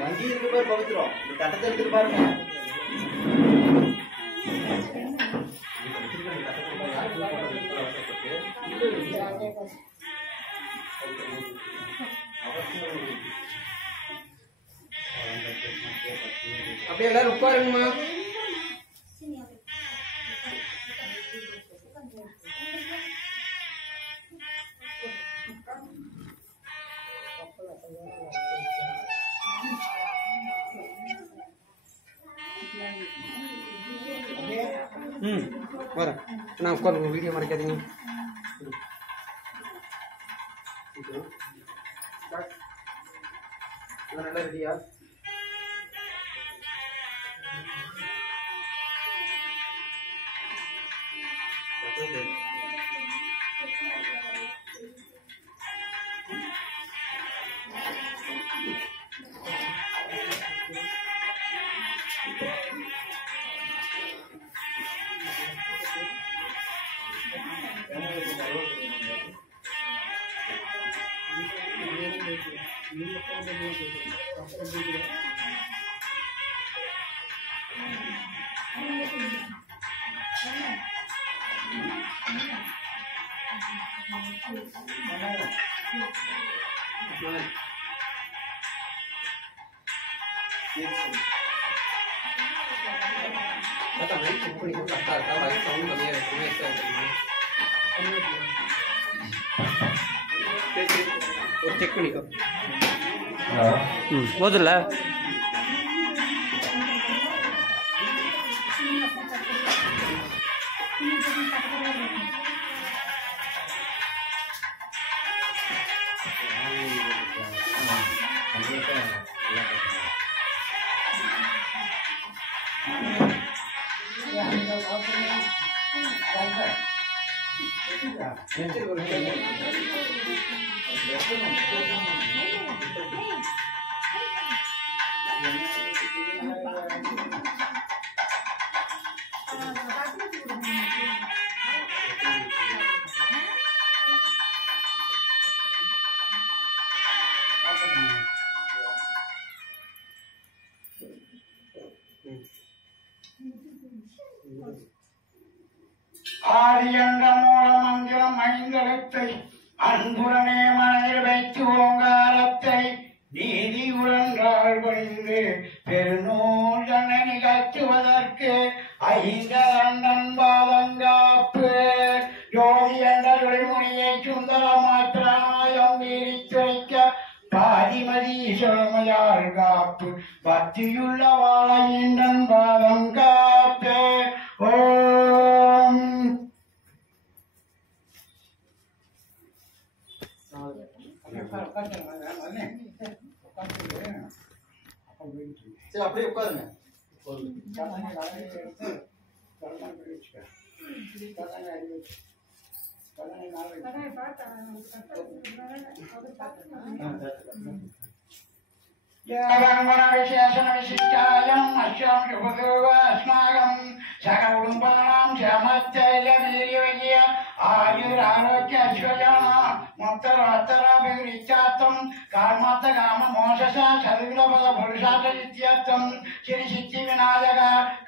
வங்கி இருக்கு பேர் பவித்திரம் இந்த தட்டத்தை எடுத்துட்டு பாருங்க. அப்படியே எல்லாரும் உட்காருங்கம்மா. வரேன் நான் உட்காருங்க. வீடியோ மறைக்காதீங்க. நல்லா ரெடியா? ஒரு செக் பண்ணிக்கோ. போதில்ல ஆரியன்ற மூலமந்திரம் ஐந்தெழுத்தை அன்புடனே மனதில் வைத்து ஓங்காரத்தை நீதி உழன்றாள் பணிந்து பெருநூல் தன்னை நிகழ்த்துவதற்கு ஐந்தரண்டன் பாதங்காப்பு ஜோதி என்ற துறைமுனியை சுந்தரமாற்றாயம் வீரித்துரைக்க பாதிமதி சுழமையாள் காப்பு பக்தியுள்ள வாழையின்றன் பாதம் காப்பு. ஓம் சரி அப்படியே உட்காருங்க. விசேஷன விசிஷ்டாயம் அஸ்யம் சுபதூவாஸ்மாகம் சக குடும்பானாம் சமஸ்தைர்ய வீரியவஜ்ய ஆயுராரோக்கிய ஐஸ்வர்யாணா முக்தராத்தராபிரிச்சாத்தம் காமத்த காம மோசச சதுர்லபத புருஷார்த்தம் ஸ்ரீ சித்தி விநாயக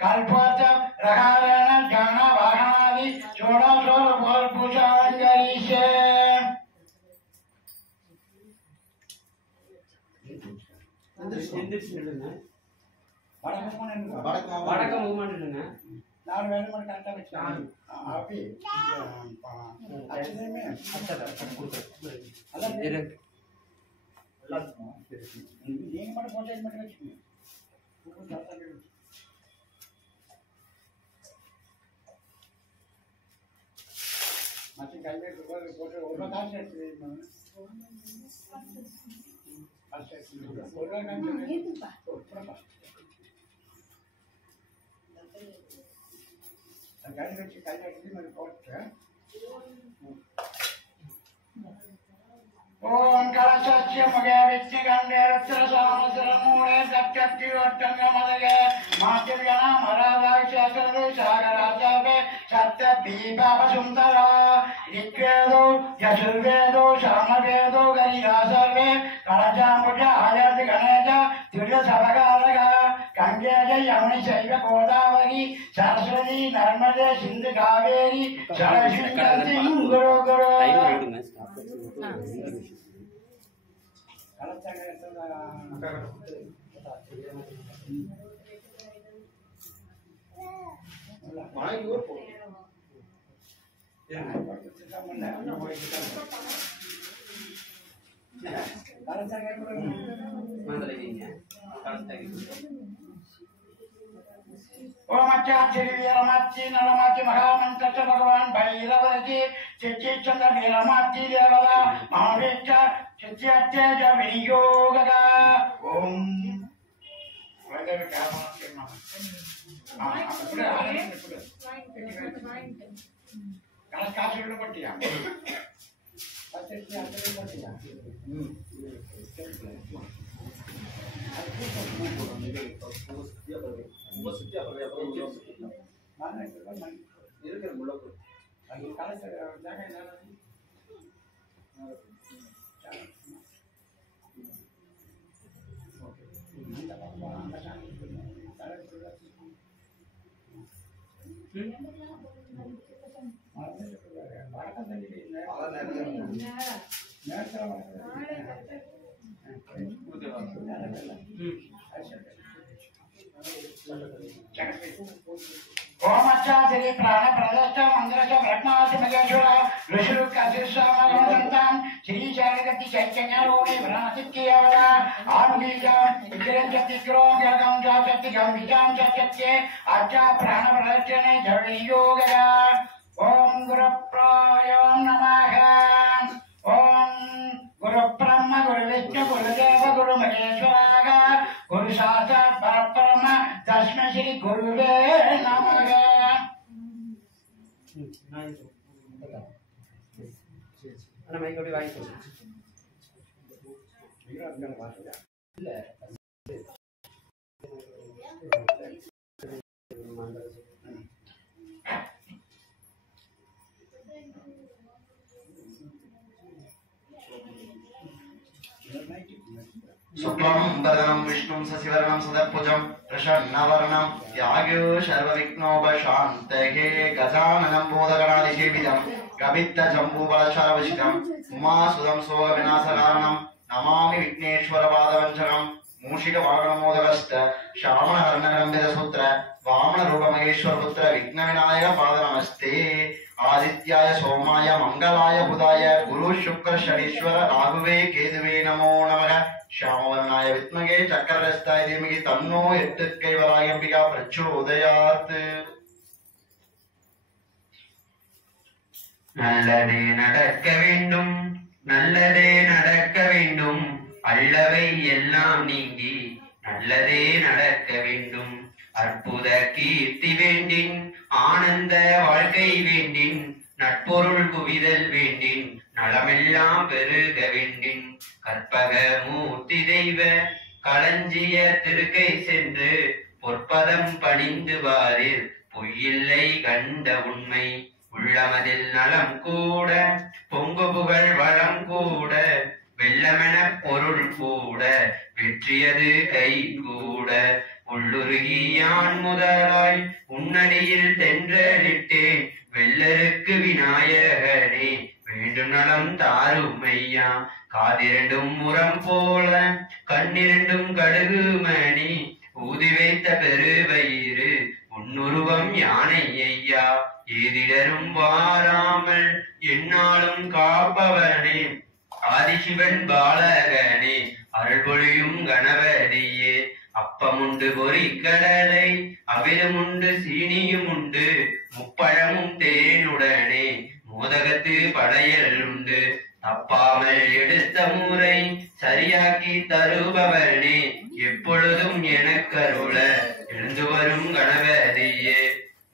கல்போத்த ரகாரண ஜான வாகனாதி சோடாசோர போர் பூஷாங்கரீஷே. வடக்கம் மூவ்மெண்ட் நாலு வேலை மட்டும் கரெக்டாக வச்சுக்கலாம். அப்படி நீங்க மட்டும் போட்டு மட்டும் வச்சுக்கோங்க. மற்ற கல்வெட்டு போட்டு ஒரு காசு எடுத்து கல் வச்சு கல்யாணத்துக்கு மாதிரி போட்டு ஓம் கலசத்திய மகே வித்தி கண்டே ரத்ர சாமசர மூலே சத்யத்தி வட்டங்க மதகே மாத்தியனா மராதாய் சேசரே சாகராஜாவே சத்ய பீபாப சுந்தரா ரிக்வேதோ யசுர்வேதோ சாமவேதோ கரிராசர்வே கலஜாம்புஜ ஆயாதி கணேஜ திவ்ய சபகாரக கங்கேஜ யமுனி சைவ கோதாவரி சரஸ்வதி நர்மதே சிந்து காவேரி சரஸ்வதி குரு குரு वीरमाची नरमाची महामंत्र भगवान भैरवजी चिच्ची चंद्र वीरमाची देवता महावीर चित्तेज विनियोगदा ओम ओमच्चाश्री प्राण प्रदष्ट मंदिरच ब्रह्मासि महेश्वर ऋषिरुक काशिष्ठामगमसंतान श्री चैतन्य चैतन्य रोणी भ्रांतिक्यवदा आनुगीजा विक्रंजति क्रोम गगम जाचति गंभिजाम चच्चे आचा प्राण प्रदक्षिणे जड़योगदा ओम गुरुप्रायं नमः ओम गुरु ब्रह्म गुरु विष्णु गुरुदेव गुरु महेश्वर गुरु साक्षात् परब्रह्म तस्मै श्री गुरुवे नमः அண்ணா மைக் அப்படியே வாங்கி போடு. இல்ல शुक्लांबरधरं विष्णुं शशिवर्णं सदर्भुजं प्रसन्नवदनं ध्यायो सर्वविघ्नोपशान्तये गजाननं भूतगणाधिसेवितं कवित्तजम्बूफलचारुभूषितं उमासुतं शोकविनाशकारणं नमामि विघ्नेश्वरपादपञ्चकं मूषिकवाहनमोदकश्च श्यामलहर्णगम्भीरसूत्र वामनरूपमहेश्वरपुत्र विघ्नविनायकपादनमस्ते आदित्याय सोमाय मंगलाय बुधाय गुरु शुक्र शनीश्वर राघवे केतुवे नमो नमः श्यामवर्णाय विद्महे चक्ररस्ताय धीमहि तन्नो एट्टुक्कैवरायम्बिका प्रचोदयात् நல்லதே நடக்க வேண்டும் நல்லதே நடக்க வேண்டும் அல்லவை எல்லாம் நீங்கி நல்லதே நடக்க வேண்டும் அற்புத கீர்த்தி வேண்டின் ஆனந்த வாழ்க்கை வேண்டின் நட்பொருள் குவிதல் வேண்டின் நலமெல்லாம் பெருக வேண்டின் கற்பக மூர்த்தி தெய்வ களஞ்சிய திருக்கை சென்று பொற்பதம் பணிந்து வாரில் பொய்யில்லை கண்ட உண்மை உள்ளமதில் நலம் கூட பொங்கு புகழ் வளம் கூட வெள்ளமென பொருள் கூட வெற்றியது கை கூட உள்ளுருகியான் முதலாய் உன்னடியில் தென்றலிட்டேன் வெள்ளருக்கு விநாயகனே வேண்டும் நலம் தாருமையா காதிரண்டும் முரம் போல கண்ணிரண்டும் கடுகு மணி ஊதி வைத்த பெருவயிறு உன்னுருவம் யானை ஐயா ஏதிடரும் வாராமல் என்னாலும் காப்பவனே ஆதிசிவன் பாலகனே அருள்பொழியும் கணபதியே அப்பமுண்டு பொறிக்கடலை அவிலுமுண்டு சீனியும் உண்டு முப்பழமும் தேனுடனே மோதகத்து படையல் உண்டு தப்பாமல் எடுத்த முறை சரியாக்கி தருபவனே எப்பொழுதும் எனக்கருள எழுந்து வரும் கணபதியே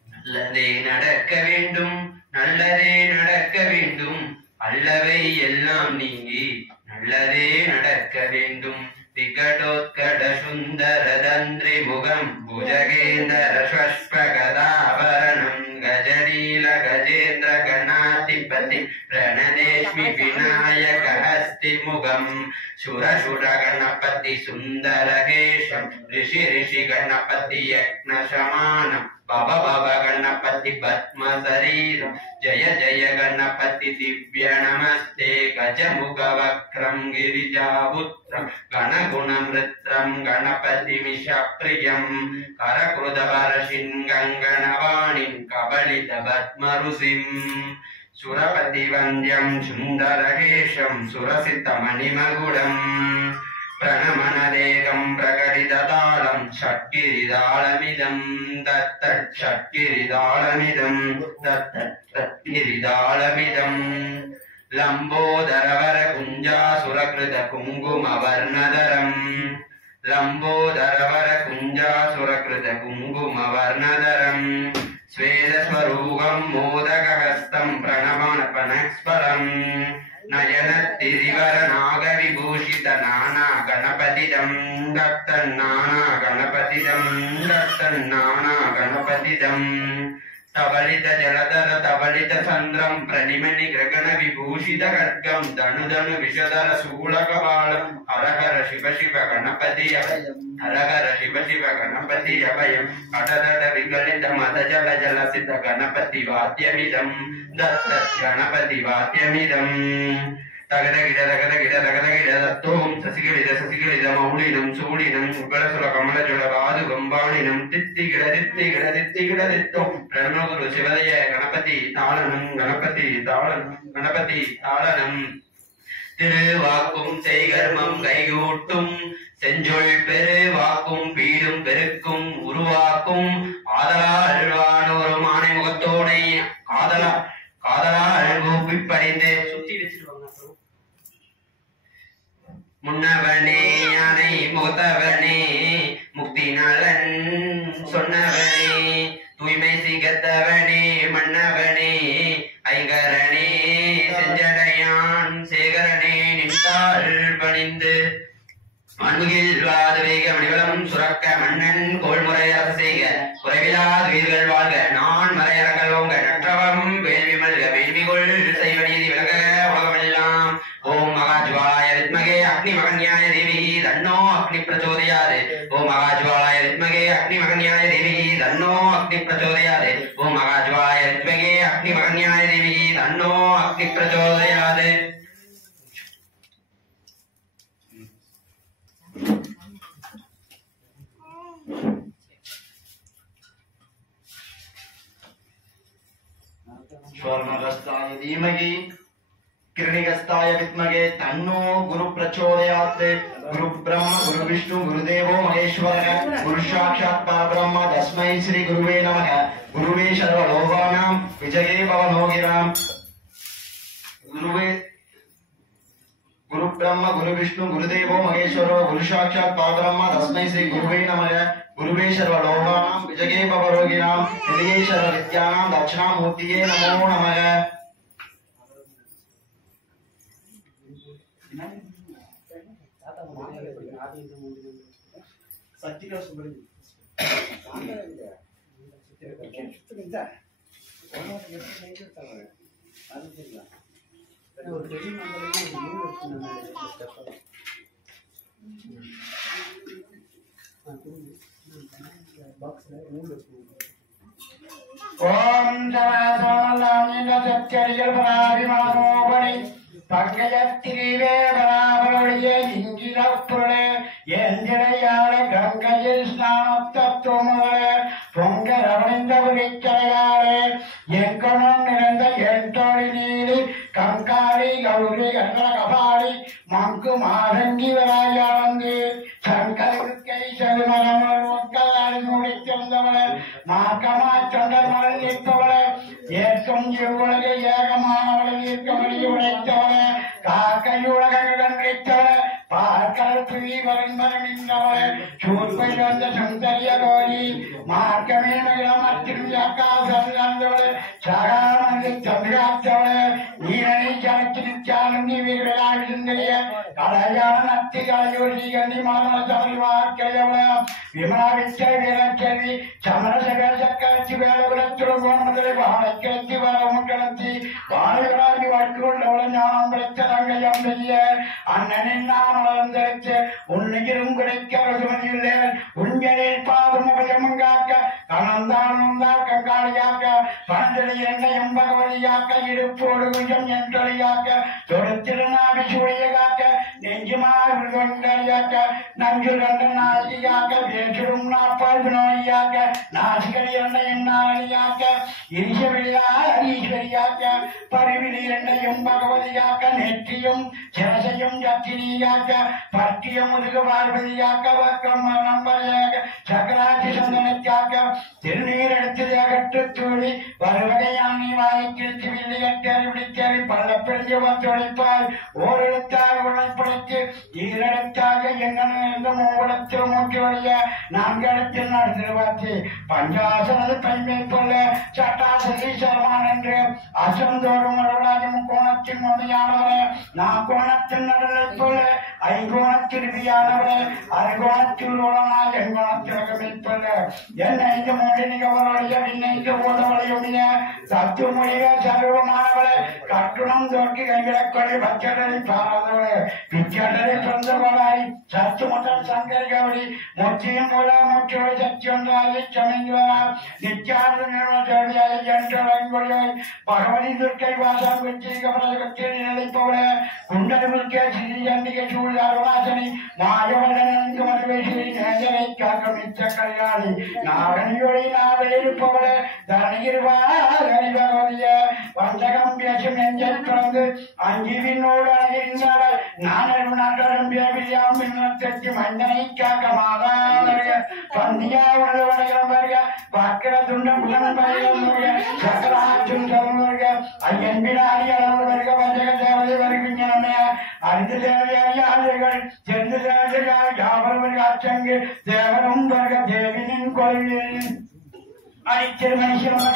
நல்லதே நடக்க வேண்டும், நல்லதே நடக்க வேண்டும், அல்லவை எல்லாம் நீங்கி நல்லதே நடக்க வேண்டும். விகடோத்கட சுந்தர தந்திரி முகம் புஜகேந்திர ஸ்வஷ்பகதாபரணம் கஜநீல கஜேந்திர கணாதிபதி பிரணதேஷ்மி விநாயக ஹஸ்தி முகம் சுரசுர கணபதி சுந்தரகேஷம் ரிஷி ரிஷி கணபதி யக்ன சமானம் பவ பவ கணபதி பத்ம சரீரம் ஜய ஜய கணபதி திவ்ய நமஸ்தே கஜமுக வக்ரம் கிரிஜாபுத்ரம் கணகுணமிருத்ரம் கணபதி மிஷப்ரியம் கரகுருதவரசிங்கங்கணவாணிம் கபலித பத்மருசிம் சுரபதி வந்தியம் சுந்தரகேஷம் சுரசித்த மணிமகுடம் பிரணமனதேகம் பிரகடிததாளம் ஷட்கிரிதாளமிதம் தத்தட் ஷட்கிரிதாளமிதம் தத்தட் ஷட்கிரிதாளமிதம் லம்போதரவர குஞ்சாசுரகிருத குங்குமவர்ணதரம் லம்போதரவர குஞ்சாசுரகிருத குங்குமவர்ணதரம் ஸ்வேதஸ்வரூபம் மோதகஹஸ்தம் பிரணவனபனஸ்வரம் நயனத்திரிவர நாகவிபூஷித நானா கணபதிதம் தத்தன் நானா கணபதிதம் தத்தன் நானா கணபதிதம் தவளித ஜலதர தவளித சந்திரம் பிரணிமணி கிரகண விபூஷித கர்க்கம் தனு தனு விஷதர சூலகபாலம் ஹரஹர சிவ சிவ கணபதி அபயம் ஹரஹர சிவ சிவ கணபதி அபயம் கடதட விகலித மத ஜல ஜலசித கணபதி வாத்தியமிதம் தத்த கணபதி வாத்தியமிதம் தகத கிட தகத கிட தகத கிட தத்தோம் சசிகளித சசிகளித மௌலினம் சூடினம் உபலசுர கமலஜுல பாதுகம் பாணினம் தித்தி கிட தித்தி கிட தித்தி கிட தித்தோம் பிரணவகுரு சிவதய கணபதி தாளனம் கணபதி தாளனம் கணபதி தாளனம் திருவாக்கும் செய்கர்மம் கைகூட்டும் செஞ்சொல் பெரு வாக்கும் பீடும் பெருக்கும் உருவாக்கும் ஆதலாழ்வானோரும் ஆணை முகத்தோனை காதலால் கூப்பிப்படைந்து சுத்தி வச்சிருவாங்க. முன்னவனே யானை முகத்தவனே முக்தி நலன் சொன்னவனே தூய்மை சிகத்தவனே மன்னவனே ஐகரனே செஞ்சடையான் சேகரனே நின்றாள் பணிந்து மண்முகில் வாது வேக மணிவளம் சுரக்க மன்னன் கோள்முறை அரசு செய்க குறைவிலாத வீர்கள் வாழ்க நான் மறையறங்கள் ஓங்க நற்றவம் வேள்வி மல்க வேள்விகொள் செய்வ நீதி விலக உலகமெல்லாம் ஓம் மகாஜ்வாலாய வித்மகே அக்னி மகன்யாய தேவிஹி தன்னோ அக்னி பிரச்சோதயாத் ஓம் மகாஜ்வாலாய வித்மகே அக்னி மகன்யாய தேவிஹி தன்னோ அக்னி பிரச்சோதயாத் ஓம் மகாஜ்வாலாய வித்மகே அக்னி மகன்யாய தேவிஹி தன்னோ அக்னி பிரச்சோதயாத். स्वर्णगस्ताय धीमहि किरणिगस्ताय विद्महे तन्नो गुरु प्रचोदयात्. गुरु ब्रह्म गुरु विष्णु गुरुदेवो महेश्वरः गुरु साक्षात् परब्रह्म तस्मै श्री गुरुवे नमः. गुरुवे सर्वलोकानां विजये भवनोगिराम्. गुरु ब्रह्म गुरु विष्णु गुरुदेवो महेश्वरो गुरु साक्षात् परब्रह्म तस्मै श्री गुरुवे नमः. गुरुवे सर्वलोकानां विजये भवरोगिणां निधये सर्वविद्यानां दक्षिणामूर्तये नमो नमः. ஓம் சரசோமலாமின சத்யரியல் பராபிமானோபணி பங்கயத்திரிவே பராபரொழிய இங்கிலப்புரளே எந்திரையாள கங்கையில் ஸ்நானத்தத்துவமுகளே பொங்க ரவணிந்த விழிச்சலையாளே எங்கனும் நிறைந்த எண்டோழி நீரி கங்காளி கௌரி கண்டர கபாலி மங்கு மாதங்கி வராயாளந்து சங்கரை செல்மரமல் மக்களாடி முடித்திருந்தவளே மார்க்கமாய் தொண்டர்மலை நிற்பவளே ஏற்கும் இவ்வுலகை ஏகமானவளை ஈர்க்க வழி உடைத்தவளே காக்கையுலகுடன் கிடைத்தவளே பார்க்கலத்துவி வரும்பரமின்றவளே சூர்பையில் வந்த சௌந்தரிய கோரி மார்க்கமே மகிழமத்தின் ஆகாசந்தவளே சகாமந்தி சந்திராத்தவளே நீரனை சரத்து நித்தியானந்தி வீரராஜந்தரிய கலையான நத்தி கலையோசி கண்டி மரண சபரி வாக்கையவளே விமலாவிச்ச வீரச்செல்வி சமரசக சக்கரத்தி வேலகுலத்துடன் முதலை வாழை கிளத்தி வரமுக்கிழத்தி வாழைகளாகி வாழ்க்கையுள்ளவளை ஞானம் கிடைத்தரங்கையம் செய்ய அண்ணனின் நான் வளர்ந்தெடுத்து உன்னிகிரும் கிடைக்க ரசுமதியில்லை உண்மையில் பாதம் உபயமும் காக்க கணந்தானும் கங்காளியாக்க பணஞ்சலி எண்ணையும் பகவதியாக்க இடுப்போடு குஞ்சம் என்றொழியாக்க தொடுத்திருநாடி சூழிய காக்க நெஞ்சுமாயாக்க நஞ்சு கண்ட நாயகியாக்க வேற்றுடும் நாப்பால் வினோதியாக்க நாசிகரி எண்ணையும் நாளியாக்க ஈஸ்வரியா ஈஸ்வரியாக்க பரிவிலி எண்ணையும் பகவதியாக்க நெற்றியும் சிரசையும் ஜத்தினியாக்க பட்டிய முதுகு பார்வதியாக்க வக்கம் நம்பரையாக சக்கராட்சி சந்தனத்தாக்க திருநீர் எடுத்து அகற்று தூளி வருவகையானி வாய்க்கிழித்து வில்லையற்றாரி விழித்தாரி பள்ளப்பிடிஞ்ச ஒத்துழைப்பால் ஓரெழுத்தால் உழைப்படைத்து ஈரெழுத்தாக எங்க மூவடத்தில் மூன்று வழிய நான்கெழுத்தில் நடத்திருவாச்சு பஞ்சாசனது பைமை போல சட்டாசதி சரமான் என்று அசந்தோறும் அருளாகும் கோணத்தின் உண்மையானவரே நான் கோணத்தின் நடலை போல ஐங்கோணத்திருவியானவரே அரைகோணத்தில் உடனாக எங்கோணத்திலகமை போல என்னை மூடி நிகழ்வடைய விண்ணைக்கு ஓதவளையுடைய தத்துவமொழிய சர்வமானவளே கட்டுணம் தோற்றி கைவிடக்கொள்ளி பச்சடரை பாராதவளே பிச்சடரை சொந்தவளாய் சத்து முதல் சங்கரி கவடி முற்றியும் போல முற்றுவை சக்தி ஒன்றாகி சமைந்துவரால் நித்தியார்த்த நிறுவன ஜோதியாய் என்றொழியாய் பகவதி துர்க்கை வாசம் குச்சி கவலை நிலைப்பவளே குண்டல் முல்கே ஸ்ரீ சண்டிகை சூழ் அருணாசனி மாயவளனங்கு மதுவை ஸ்ரீ நேசனை காக்க மிச்ச கல்யாணி நாகனியொழி நாவலிருப்பவளே தனியிருவாய் பகவதிய வஞ்சகம் பேசும் நெஞ்சை தொடர்ந்து அஞ்சிவினோடு அழகின்றாள் நான் நாட்டரும் பேவியாம் தெற்கு மஞ்சனை காக்க மாதாளர்கள் பந்தியா உணவு வடகம் வருக வாக்கிர துண்டம் புலன் பயிலுங்க சக்கராற்றும் சொல்லுங்க ஐயன் வினாடி அளவு வருக வஞ்சக தேவதை வருகின்றன அறிந்து தேவையாய் ஆளுகள் சென்று தேவையாய் யாவரும் அச்சங்கு தேவரும் வருக தேவினின் கொள்கையில் அடித்திரு மனுஷன்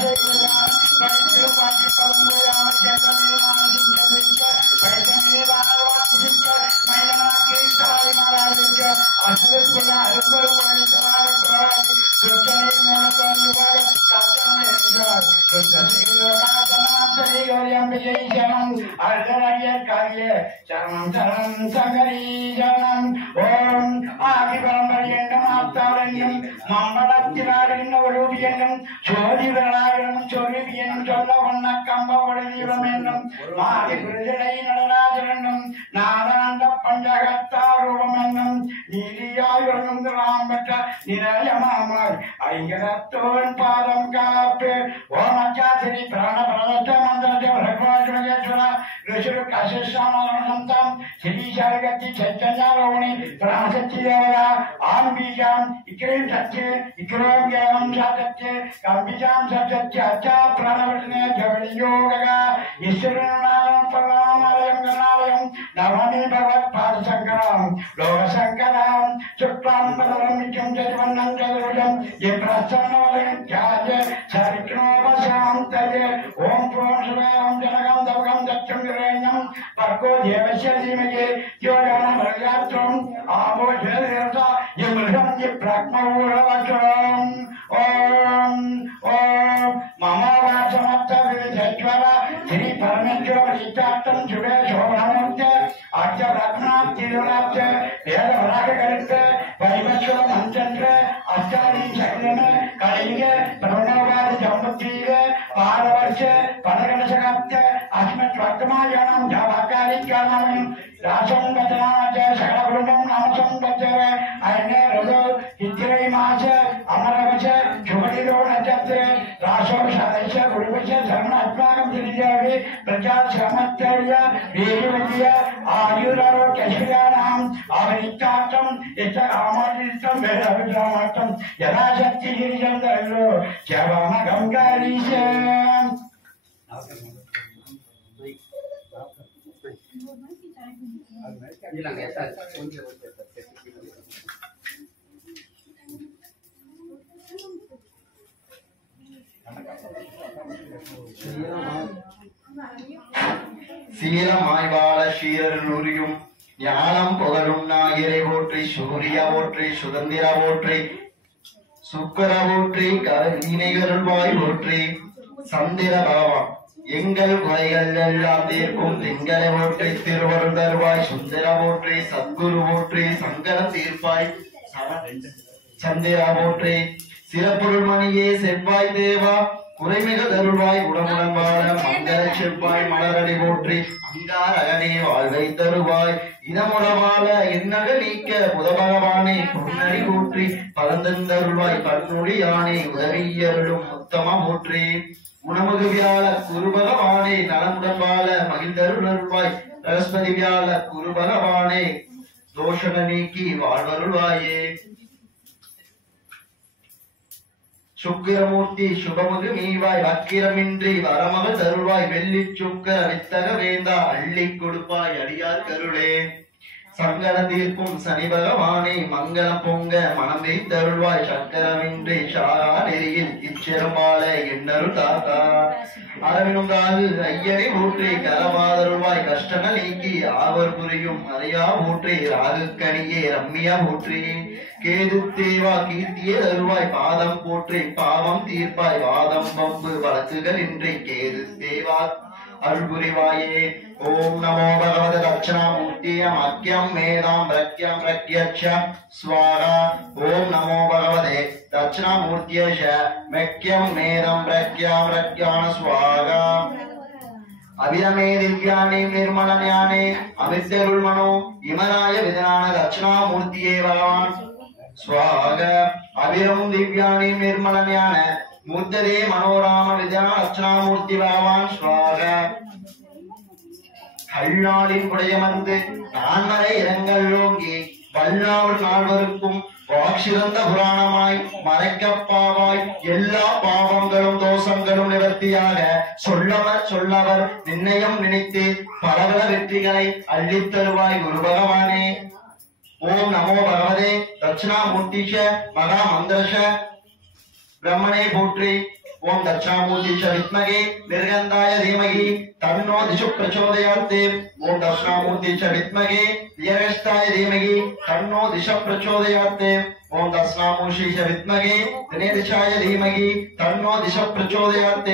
சோதிவராயிரம் சொருவியனும் சொல்ல வண்ண கம்பவடிவம் என்னும் மாதி விருதலை நடராஜனும் நாதாந்த பஞ்சகத்தாரூபம் என்னும் நீதியாய் வரும் பெற்ற நிலையமாமாய் ஐயரத்தோன் பாதம் காப்பு ஓமச்சாசிரி பிராண பிரதத்த மந்திர பகவாஜேஸ்வர ऋषि काशेश्वरम श्री शरगति चैतन्यारोहणी प्राणशक्ति देवता आम बीजाम इक्रीम सत्य इक्रोम ज्ञानम सत्य कंबीजाम सत्य अच्छा प्राणवचने जवलियोगगा ईश्वरनाम परमालयम गणालयम नमामि भगवत्पाद शंकरम लोक शंकरम शुक्लाम पदरम नित्यम जयवन्नं जयरुजम ये प्रसन्नवलयं ध्याय चरित्रोपशां तये ओम प्रोम शिवायं जनगम दवगम दक्षं गिरेण्यं पर्को देवस्य धीमहि यो गानं भर्यात्रं आपो जयदेवता ये मृगं ये प्राक्मौरवचरम् ओम ओम मम वाचमत्त विजयज्वल श्री परमेश्वर विचारं जुबे शोभनमूर्ते आर्य रत्नात् तिरुनाथ वेद वराग गणित वैवस्व मंत्र अष्टादि शक्तिने कलिगे ब्रह्मवादि जम्बुद्वीपे पारवर्ष पदगणशकप्त अस्मत् वर्तमानम् जावाकारिकानां रासं वचनाच सकलकुटुम्बं नामसं वचरे अयने रजो हित्रै मास अमरवच शुभदिनो नक्षत्रे रासो सदस्य गुरुवच धर्मात्माकं तिरिजावि प्रजा श्रमत्तर्य वीरविद्य आयुरारोग्यश्रियाणाम् आवरित्तार्थं यच्च आमोदितं वेदविद्रामार्थं यदा शक्ति गिरिजन्दरो शवमगङ्गारीश இல்லைங்க சார் கொஞ்சம் சீரமாய்வாழ சீரருளியும் ஞானம் புகழும் நாயிரை போற்றி சூரிய போற்றி சுதந்திர போற்றி சுக்கர போற்றி கருவாய் போற்றி சந்திர பகவான் எங்கள் குறைகள் எல்லாம் தீர்க்கும் திங்களை போற்றி திருவருள் தருவாய் சுந்தர போற்றி சத்குரு போற்றி சங்கரம் தீர்ப்பாய் சந்திரா போற்றி சிறப்பொருள் மணியே செவ்வாய் தேவா குறைமிக தருவாய் உடம்புடன் வாழ மங்கள செவ்வாய் மலரடி போற்றி அங்காரகனே வாழ்வை தருவாய் இதமுறவாழ இன்னக நீக்க புதபகவானே பொன்னடி போற்றி பரந்தந்தருள்வாய் பன்னுடி யானே உதவியருளும் உத்தம போற்றி உணமுகு வியாழ குருபகவானே நலமுடன் வாழ மகிழ்ந்தருள்வாய் பிரகஸ்பதி வியாழ குருபகவானே தோஷக நீக்கி வாழ்வருள்வாயே சுக்கிரமூர்த்தி சுபமுது மீவாய் வக்கிரமின்றி வரமக தருவாய் வெள்ளி சுக்கர வித்தக வேந்தா அள்ளி கொடுப்பாய் அடியார் கருளே சங்கட தீர்க்கும் சனி பகவானே மங்களம் பொங்க மனமே தருள்வாய் சக்கரமின்றி சாரா நெறியில் இச்சிறம்பால எண்ணருள் தாத்தா அரவினும் ராகு ஐயனை ஊற்றி கரவாதருள்வாய் கஷ்டங்கள் நீக்கி ஆவர் புரியும் அதையா ஊற்றி ராகு கனியே ரம்மியா ஊற்றி கேது தேவா கீர்த்தியே தருவாய் பாதம் போற்றி பாவம் தீர்ப்பாய் வாதம் பம்பு வழக்குகள் இன்றி கேது தேவா அருள் புரிவாயே ஓம் நமோ பகவத தட்சிணாமூர்த்திய மக்கியம் மேதாம் பிரக்யம் பிரக்யட்ச ஸ்வாகா ஓம் நமோ பகவதே தட்சிணாமூர்த்திய மக்கியம் மேதம் பிரக்யம் பிரக்யான ஸ்வாகா அபிரமே திவ்யானே நிர்மல ஞானே அமிர்தருள் மனோ இமராய விதனான தட்சிணாமூர்த்தியே பகவான் ஸ்வாக அபிரம் திவ்யானி நிர்மல ஞான மூர்த்ததே மனோராம வித்யா தட்சிணாமூர்த்தி பகவான் ஸ்வாக கல்நாளின் புடையமர்ந்து நான்மறை இரங்கள் ஓங்கி பல்லாவர் நால்வருக்கும் வாக்சிறந்த புராணமாய் மறைக்கப்பாவாய் எல்லா பாவங்களும் தோஷங்களும் நிவர்த்தியாக சொல்லவர் நிர்ணயம் நினைத்து பலபல வெற்றிகளை அள்ளித்தருவாய் குரு பகவானே ஓம் நமோ பகவதே தட்சிணாமூர்த்திஷ மகா மந்திரஷ பிரம்மணே போற்றி ஓம் தட்சிணாமூர்த்திஷ வித்மகே நிர்கந்தாய தீமகி தன்னோ திசு பிரச்சோதயாத் ஓம் தட்சிணாமூர்த்திஷ வித்மகே வியகஸ்தாய தீமகி தன்னோ திச பிரச்சோதயாத் ஓம் தட்சிணாமூர்த்திஷ வித்மகே தினேதிசாய தீமகி தன்னோ திச பிரச்சோதயாத்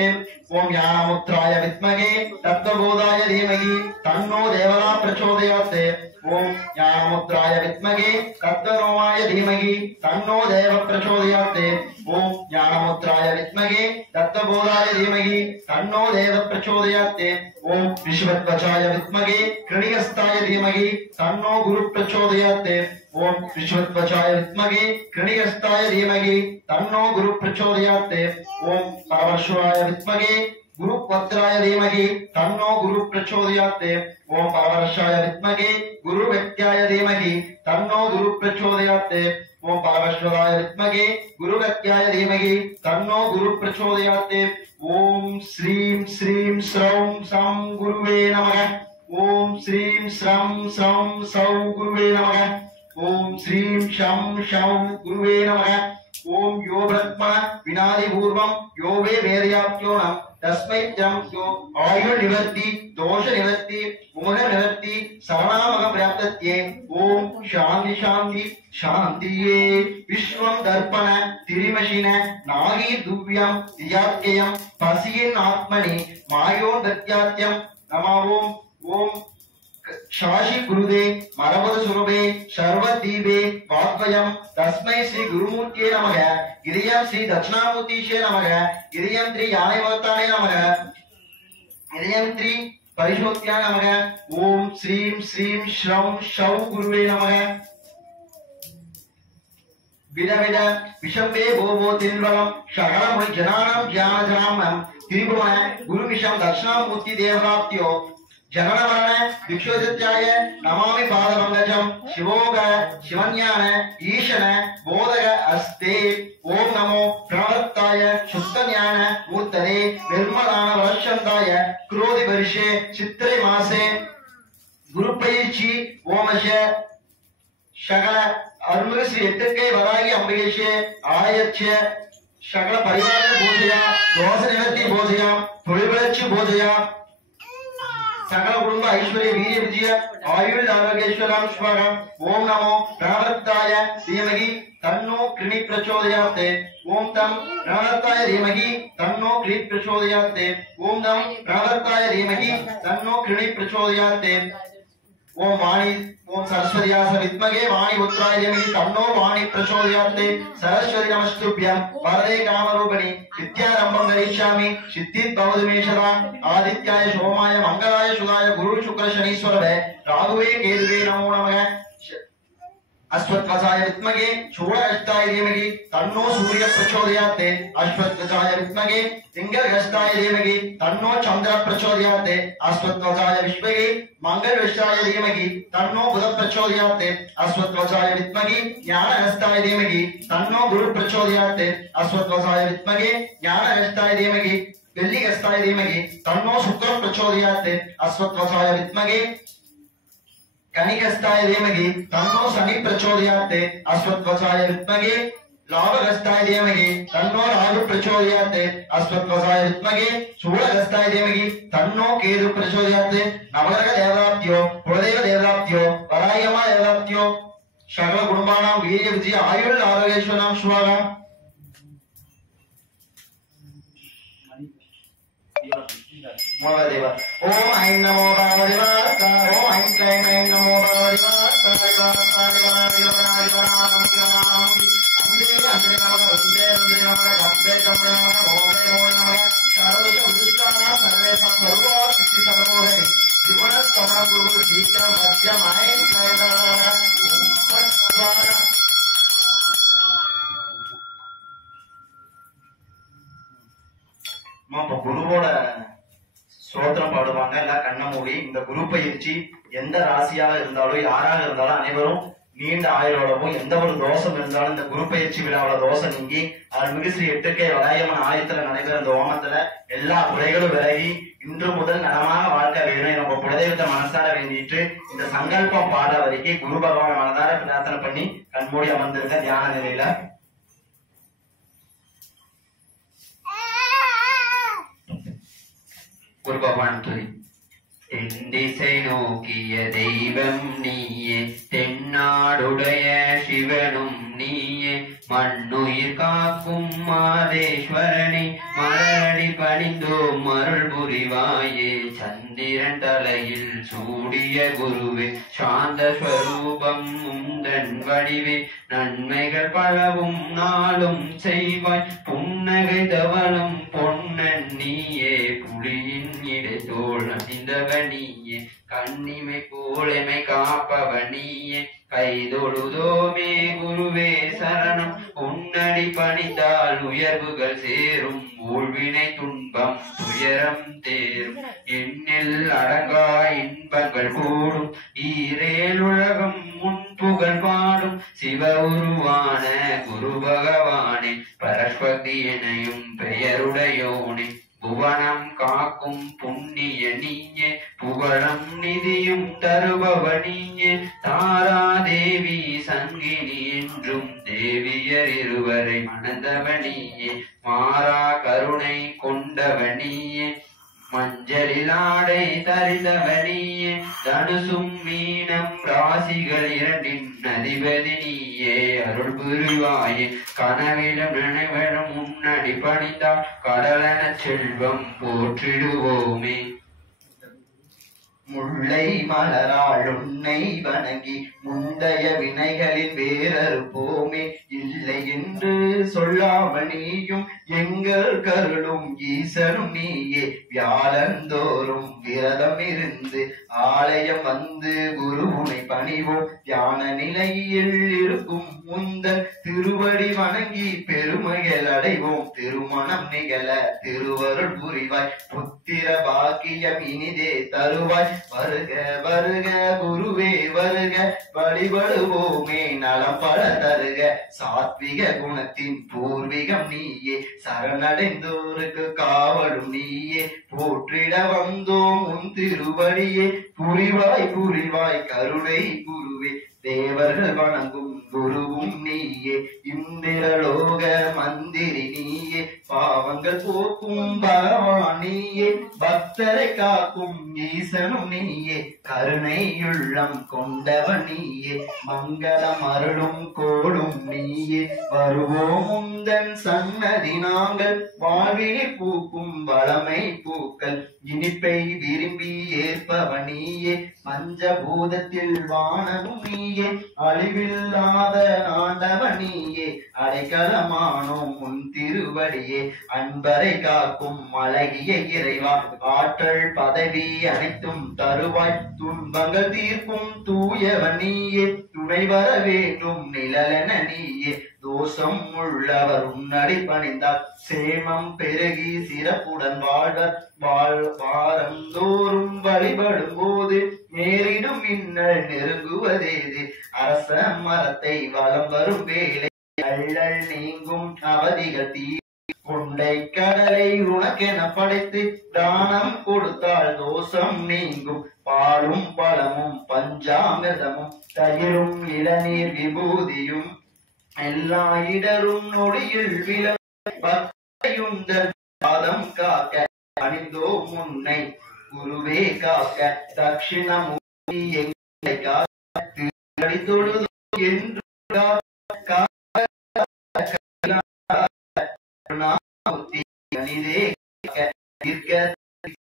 ஓம் ஞானமுத்ராய வித்மகே தத்வபோதாய தீமகி தன்னோ தேவதா பிரச்சோதயாத் ஓம் ஞானமுத்ராய வித்மகே தத்வனோமாய தீமகி தன்னோ தேவ பிரச்சோதயாத் ஓம் ஞானமுத்ராய வித்மகே தத்வபோதாய தீமகி தன்னோ தேவ பிரச்சோதயாத் ஓம் விஸ்வத்வசாய வித்மகே கிருணிகஸ்தாய தீமகி தன்னோ குரு பிரச்சோதயாத் ஓம் விஸ்வத்வசாய வித்மகே கிருணிகஸ்தாய தீமகி தன்னோ குரு பிரச்சோதயாத் ஓம் பரமேஸ்வராய வித்மகே குரு பத்ராய தீமகி தன்னோ குரு பிரச்சோதயாத் ஓம் பரமேஸ்வராய வித்மகே குரு வெத்யாய தீமகி தன்னோ குரு பிரச்சோதயாத் ஓம் பரமேஸ்வராய வித்மகே குரு வெத்யாய தீமகி தன்னோ குரு பிரச்சோதயாத் ஓம் ஸ்ரீம் ஸ்ரீம் ஸ்ரௌம் சம் குருவே நமக ஓம் ஸ்ரீம் ஸ்ரம் சம் சௌ குருவே நமக ஓம் ஸ்ரீம் ஷம் ஷௌ குருவே நமக ஓம் யோ பிரத்ம வினாதி பூர்வம் யோவே வேதயாப்யோனம் தஸ்மை ஜம் யோ ஆயுள் நிவர்த்தி தோஷ நிவர்த்தி உமக நிவர்த்தி சரணாமக பிராப்தத்யே ஓம் சாந்தி சாந்தி சாந்தியே விஸ்வம் தர்ப்பண திரிமஷின நாகி துவ்யம் தியாத்யம் பசியின் ஆத்மனி மாயோ தத்யாத்யம் நமாவோம் ஓம் शाशी गुरुदे मरवद सुरभे सर्वदीपे वाग्वयम् तस्मै श्री गुरुमूर्तिये नमः गिरियं श्री दक्षिणामूर्तिशे नमः गिरियं श्री यानेवताने नमः गिरियं श्री परिशोत्याय नमः ओम श्रीं श्रीं श्रौं शौ गुरुवे नमः विद विद विशंबे भोभो तिन्वलम शकलमुनि जनानां ज्ञानजनामं त्रिभुवन गुरुविशं दक्षिणामूर्ति देवप्राप्त्यो जननमरण विक्षोदित्याय नमामि पादपङ्कजं शिवोग शिवज्ञान ईशन बोधक अस्ते ओम नमो प्रणवत्ताय शुद्धज्ञान मूर्तये निर्मलान वर्षन्ताय क्रोधि वर्षे चित्रे मासे குரு பயிற்சி ஓமஷ சகல அருள்மிகு ஸ்ரீ எட்டுக்கை வராகி அம்பிகேஷ ஆலயச்ச சகல பரிவார பூஜையா தோஷ நிவர்த்தி பூஜையா தொழில்வளர்ச்சி பூஜையா சகல குடும்ப ஐஸ்வர்ய வீரிய விஜய ஆயுள் ஆரோக்கியேஸ்வரம் ஸ்வரம் ஓம் நமோ பிரணவத்தாய தீமகி தன்னோ கிருணி பிரச்சோதயாத்தே ஓம் தம் பிரணவத்தாய தீமகி தன்னோ கிருணி பிரச்சோதயாத்தே ஓம் தம் பிரணவத்தாய தீமகி தன்னோ கிருணி பிரச்சோதயாத்தே ஓம் வாணி ஓம் சரஸ்வதியாச வித்மகே வாணி உத்ராய தீமகி தன்னோ வாணி பிரச்சோதயாத்தே சரஸ்வதி நமஸ்துभ्यं வரதே காமரூபிணி வித்யாரம்பம் கரிஷ்யாமி சித்தித் பவது மே சதா ஆதித்யாய சோமாய மங்களாய சுதாய குரு சுக்ர சனீஸ்வரவே ராகுவே கேதுவே நமோ நமः अश्वत्थवसाय विद्महे शूलहस्ताय धीमहि तन्नो सूर्य प्रचोदयात् अश्वत्थवसाय विद्महे पिंगलहस्ताय धीमहि तन्नो चंद्र प्रचोदयात् अश्वत्थवसाय विद्महे मंगलहस्ताय धीमहि तन्नो बुध प्रचोदयात् अश्वत्थवसाय विद्महे ज्ञानहस्ताय धीमहि तन्नो गुरु प्रचोदयात् अश्वत्थवसाय विद्महे ज्ञानहस्ताय धीमहि वेल्लिहस्ताय धीमहि तन्नो शुक्र प्रचोदयात् अश्वत्थवसाय विद्महे कनिकस्ताय धीमहि तन्नो शनि प्रचोदयात् अश्वत्थवसाय विद्महे लाभहस्ताय धीमहि तन्नो राहु प्रचोदयात् अश्वत्थवसाय विद्महे शूलहस्ताय धीमहि तन्नो केतु प्रचोदयात् नवग्रह देवताभ्यो कुलदेव देवताभ्यो वराहयमा देवताभ्यो सकल कुटुंबानां वीर्य विजय आयुर् आरोग्येश्वरां शुभम् मोहदेवा ओम ऐं नमो भगवते ओम ऐं क्लीं ऐं नमो குருவோட சோத்திரம் பாடுவாங்க எல்லாம் கண்ண மூடி. இந்த குரு பயிற்சி எந்த ராசியாக இருந்தாலும் யாராக இருந்தாலும் அனைவரும் நீண்ட ஆயுளோடவும் எந்த ஒரு தோஷம் இருந்தாலும் இந்த குரு பயிற்சி விழாவோட தோஷம் நீங்கி அருள்மிகு ஸ்ரீ எட்டுக்கை வராயம்மன் ஆலயத்துல நடைபெற இந்த ஹோமத்துல எல்லா குறைகளும் விலகி இன்று முதல் நலமான வாழ்க்கை வேணும் நம்ம குலதெய்வத்தை மனசார வேண்டிட்டு இந்த சங்கல்பம் பாட வரைக்கும் குரு பகவான் மனதார பிரார்த்தனை பண்ணி கண்மூடி அமர்ந்திருக்க தியான நிலையில குரு பகவான் துதி. தென்திசை நோக்கிய தெய்வம் நீயே, தென்னாடுடைய சிவனும் நீயே, மண்ணுயிர் காக்கும் மாதேஸ்வரனே, மலரடி பணிந்தோம் அருள் புரிவாயே. சந்திரன் தலையில் சூடிய குருவே, சாந்த ஸ்வரூபம் உந்தன் வடிவே, நன்மைகள் பலவும் நாளும் செய்வாய். புன்னகை தவளும் பொன்னன் நீயே, புலியின் இடைத்தோள் அணிந்தவனியே, கண்ணிமை போலமை காப்பவனியே. கைதொழுதோமே குருவே சரணம், உன்னடி பணிந்தால் உயர்வுகள் சேரும், ஊழ்வினை துன்பம் துயரம் தேரும். எண்ணில் அடங்கா இன்பங்கள் கூடும், ஈரேல் உலகம் முன் புகழ் பாடும். சிவ உருவான குரு பகவானே, பரஸ்பதி எனையும் பெயருடையோனே, புவனம் காக்கும் புண்ணிய நீயே, புகழும் நிதியும் தருபவனியே. தாராதேவி சங்கினி என்றும் தேவியர் இருவரை மணந்தவனியே, மாறா கருணை கொண்டவனியே, மஞ்சளில் ஆடை தரிதவனியே. தனுசும் மீனம் ராசிகள் இரண்டின் அதிபதி நீயே, அருள் புரிவாயே. கனவிலும் நினைவிலும் முன்னடி பணிந்தால் கடலென செல்வம் போற்றிடுவோமே. முல்லை மலராள் உன்னை வணங்கி முந்தைய வினைகளின் வேறறுப்போமே. இல்லை என்று சொல்லாமல் நீயும் எங்கள் கருளும் ஈசனும் நீயே. வியாழந்தோறும் விரதம் இருந்து ஆலயம் வந்து குருவுனை பணிவோம். தியான நிலையில் இருக்கும் முந்தன் திருவடி வணங்கி பெருமைகள் அடைவோம். திருமணம் நிகழ திருவருள் புரிவாய், புத்திர பாக்கியம் இனிதே தருவாய். வருக வருக குருவே வருக வழிபடுவோமே நலம் பல தருக சாத்விக குணத்தின் பூர்வீகம் நீயே சரணடைந்தோருக்கு காவலும் நீயே போற்றிட வந்தோம் உன் திருவடியே புரிவாய் புரிவாய் கருணை குருவே தேவர்கள் வணங்கும் குருவும் நீயே இந்திரலோக மந்திரி நீயே பாவங்கள் போக்கும் பகவான் நீயே பக்தரை காக்கும் ஈசனும் நீயே கருணையுள்ளம் கொண்டவன் நீயே மங்களம் அருளும் கோடும் நீயே வருவோம் உந்தன் சன்னதி நாங்கள் வாழ்வினில் பூக்கும் வளமை பூக்கள் இனிப்பை விரும்பி ஏற்பவன் நீயே பஞ்சபூதத்தில் வானனும் நீயே அழிவில்லாத ஆண்டவன் நீயே அடைக்கலமானோம் உன் திருவடியே அன்பரை காக்கும் அழகிய இறைவா ஆற்றல் பதவி அனைத்தும் தருவாய் துன்பங்கள் தீர்க்கும் தூயவன் நீயே துணை வர வேண்டும் நிழலென நீயே தோஷம் உள்ளவர் உன்னடி பணிந்தால் சேமம் பெருகி சிறப்புடன் வாழ்வர் வாரந்தோறும் வழிபடும் போது நேரிடும் மின்னல் நெருங்குவதேது அரச மரத்தை வலம் வரும் வேலை அள்ளல் நீங்கும் அவதிகள் தீ கொண்டை கடலை உனக்கென படைத்து தானம் கொடுத்தால் தோஷம் நீங்கும் பாலும் பழமும் பஞ்சாமிர்தமும் தயிரும் இளநீர் விபூதியும் எல்லா இடரும் நொடியில் விளையுந்தல் பாதம் காக்க அணிந்தோ முன்னை குருவே காக்க தட்சிணமூர்த்தி எங்களை காக்க தொழுது என்று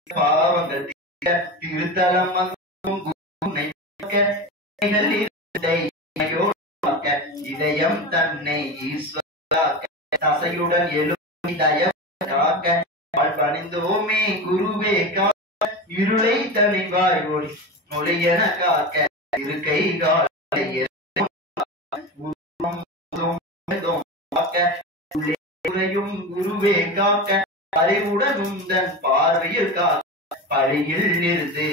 பாவங்கள் திருத்தலம் இதயம் தன்னை ஈஸ்வராக்க தசையுடன் எழுதி காக்க பணிந்தோமே குருவே காக்க இருளை தனிவாய் ஒளி ஒளியென காக்க இருக்கை காக்கும் குருவே காக்க அறிவுடன் உந்தன் பார்வையில் காக்க பழியில் இருந்து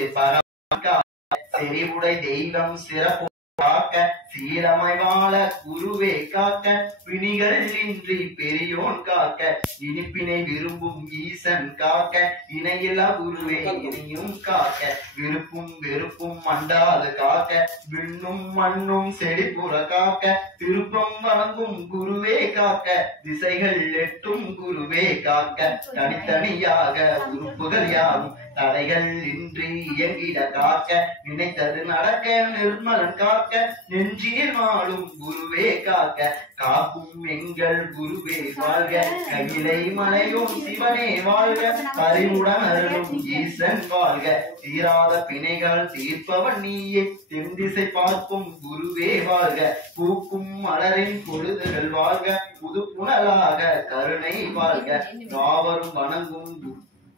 செறிவுடை தெய்வம் சிறப்பு காக்க சீரமாய் வாழ குருவே காக்க பிணிகள் இன்றி பெரியோன் காக்க இனிப்பினை விரும்பும் ஈசன் காக்க இணையில்லா குருவே இனியும் காக்க விருப்பும் வெறுப்பும் மண்டாது காக்க விண்ணும் மண்ணும் செழிப்புற காக்க திருப்பம் வழங்கும் குருவே காக்க திசைகள் எட்டும் குருவே காக்க தனித்தனியாக உறுப்புகள் யாவும் தடைகள் இன்றி இயங்கிட காக்க நினைத்தது நடக்க நிர்மலன் காக்க நெஞ்சில் வாழும் குருவே காக்க காக்கும் எங்கள் குருவே வாழ்க கையிலை மலையும் சிவனே வாழ்க பறிவுடன் அருளும் ஈசன் வாழ்க தீராத பிணைகள் தீர்ப்பவன் நீயே தென் திசை பார்க்கும் குருவே வாழ்க பூக்கும் மலரின் பொழுதுகள் வாழ்க புது புனலாக கருணை வாழ்க யாவரும் வணங்கும்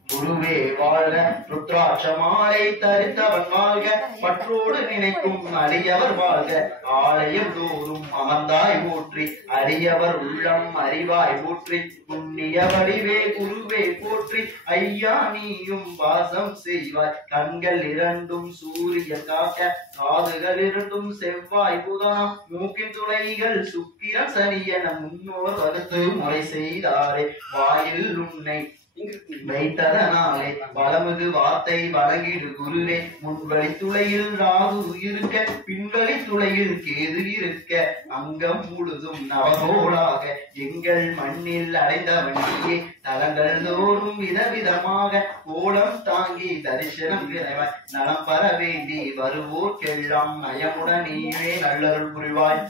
குருவே வாழ்க ருத்ராட்ச மாலை தரித்தவன் வாழ்க பற்றோடு நினைக்கும் அடியவர் வாழ்க ஆலயம் தோறும் அமர்ந்தாய் ஊற்றி அடியவர் உள்ளம் அறிவாய் ஊற்றி புண்ணிய வடிவே குருவே போற்றி ஐயா நீயும் வாசம் செய்வாய் கண்கள் இரண்டும் சூரிய காக்க காதுகள் இரண்டும் செவ்வாய் புதனம் மூக்கின் துளைகள் சுக்கிரன் சனி என முன்னோர் வகுத்து முறை செய்தாரே வாயில் உன்னை வைத்ததனாலே வளமுது வார்த்தை வழங்கிடு குருவே முன்வழி துளையில் ராகு இருக்க பின்வழி துளையில் கேது இருக்க அங்கம் முழுதும் நவகோளாக எங்கள் மண்ணில் அடைந்தவன் நீயே தலங்கள் தோறும் விதவிதமாக கோலம் தாங்கி தரிசனம் விரைவாய் நலம் பெற வேண்டி வருவோர்க்கெல்லாம் நயமுடன் நீயே நல்லருள் புரிவாய்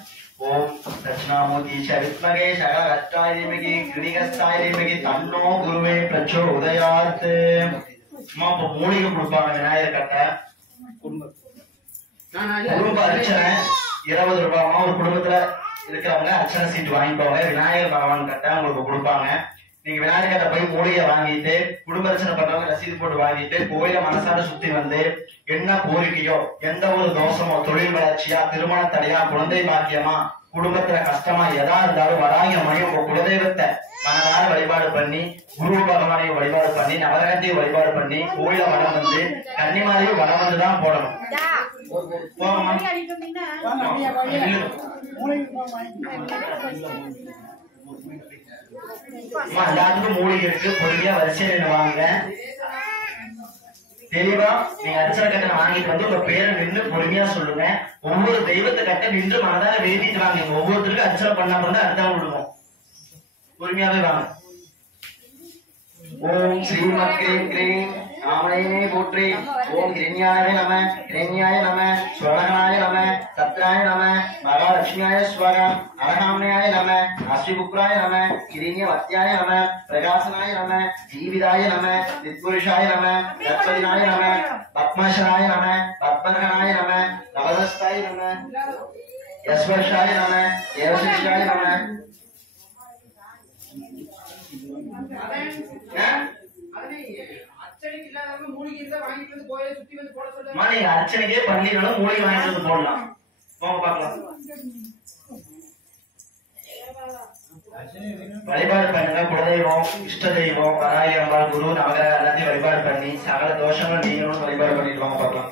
ஓம் தட்சிணாமூர்த்தி வித்மகே சகரஷ்டாய தீமகி கிருணிகஸ்தாய தீமகி தன்னோ குருவே பிரச்சோதயாத். அம்மா இப்ப மூலிகை கொடுப்பாங்க விநாயகர் கட்ட குடும்ப அர்ச்சனை 20 ரூபாய். ஒரு குடும்பத்துல இருக்கிறவங்க அர்ச்சனை சீட்டு வாங்கிக்கோங்க. விநாயகர் பகவான் கட்ட உங்களுக்கு கொடுப்பாங்க. நீங்க விநாயகர் கட்ட போய் மூலிகை வாங்கிட்டு குடும்ப அர்ச்சனை பண்றவங்க ரசீது போட்டு வாங்கிட்டு கோயில மனசார சுத்தி வந்து என்ன கோரிக்கையோ எந்த ஒரு தோஷமோ தொழில் வளர்ச்சியா திருமண தடையா குழந்தை பாக்கியமா குடும்பத்துல கஷ்டமா எதா இருந்தாலும் வராகி அம்மனையும் உங்க குலதெய்வத்தை மனதார வழிபாடு பண்ணி குரு பகவானையும் வழிபாடு பண்ணி நவகிரகத்தையும் வழிபாடு பண்ணி கோயில வடம் வந்து கன்னிமாரையும் வடம் வந்துதான் போடணும். போகமா எல்லாத்துக்கும் மூலிகை இருக்கு. பொறுமையா வரிசையில வாங்க. தெளிவா நீங்க அர்ச்சனை கட்டணம் வாங்கிட்டு வந்து உங்க பேரை நின்று பொறுமையா சொல்லுங்க. ஒவ்வொரு தெய்வத்தை கட்ட நின்று மனதார வேண்டிட்டு வாங்க. ஒவ்வொருத்தருக்கும் அர்ச்சனை பண்ண பண்ண அர்த்தம் விடுவோம். பொறுமையாவே வாங்க. ஓம் ஸ்ரீமத் க்ரீம் க்ரீம் நாமனே போற்றி. ஓம் கிரண்யாய நம கிரண்யாய நம ஸ்வரகணாய நம சத்ராய நம மகாலட்சுமியாய ஸ்வரம் அழகாம்யாய நம அஸ்விபுக்ராய நம கிரண்யவத்யாய நம பிரகாசனாய நம ஜீவிதாய நம தித்புருஷாய நம தத்பதினாய நம பத்மசனாய நம பத்மகனாய நம நவதஸ்தாய நம யஸ்வர்ஷாய நம தேவசிஷ்டாய நம. அர்ச்சனைக்கே பண்ணினாலும் மூலிகை வாங்கிட்டு வந்து போடலாம். பார்க்கலாம். வழிபாடு பண்ணுங்க. குலதெய்வம், இஷ்ட தெய்வம், வராகி அம்பாள், குரு, நவகிரகம் எல்லாத்தையும் வழிபாடு பண்ணி சகல தோஷங்களும் நீங்களும் வழிபாடு பண்ணிட்டு வாங்க. பார்க்கலாம்.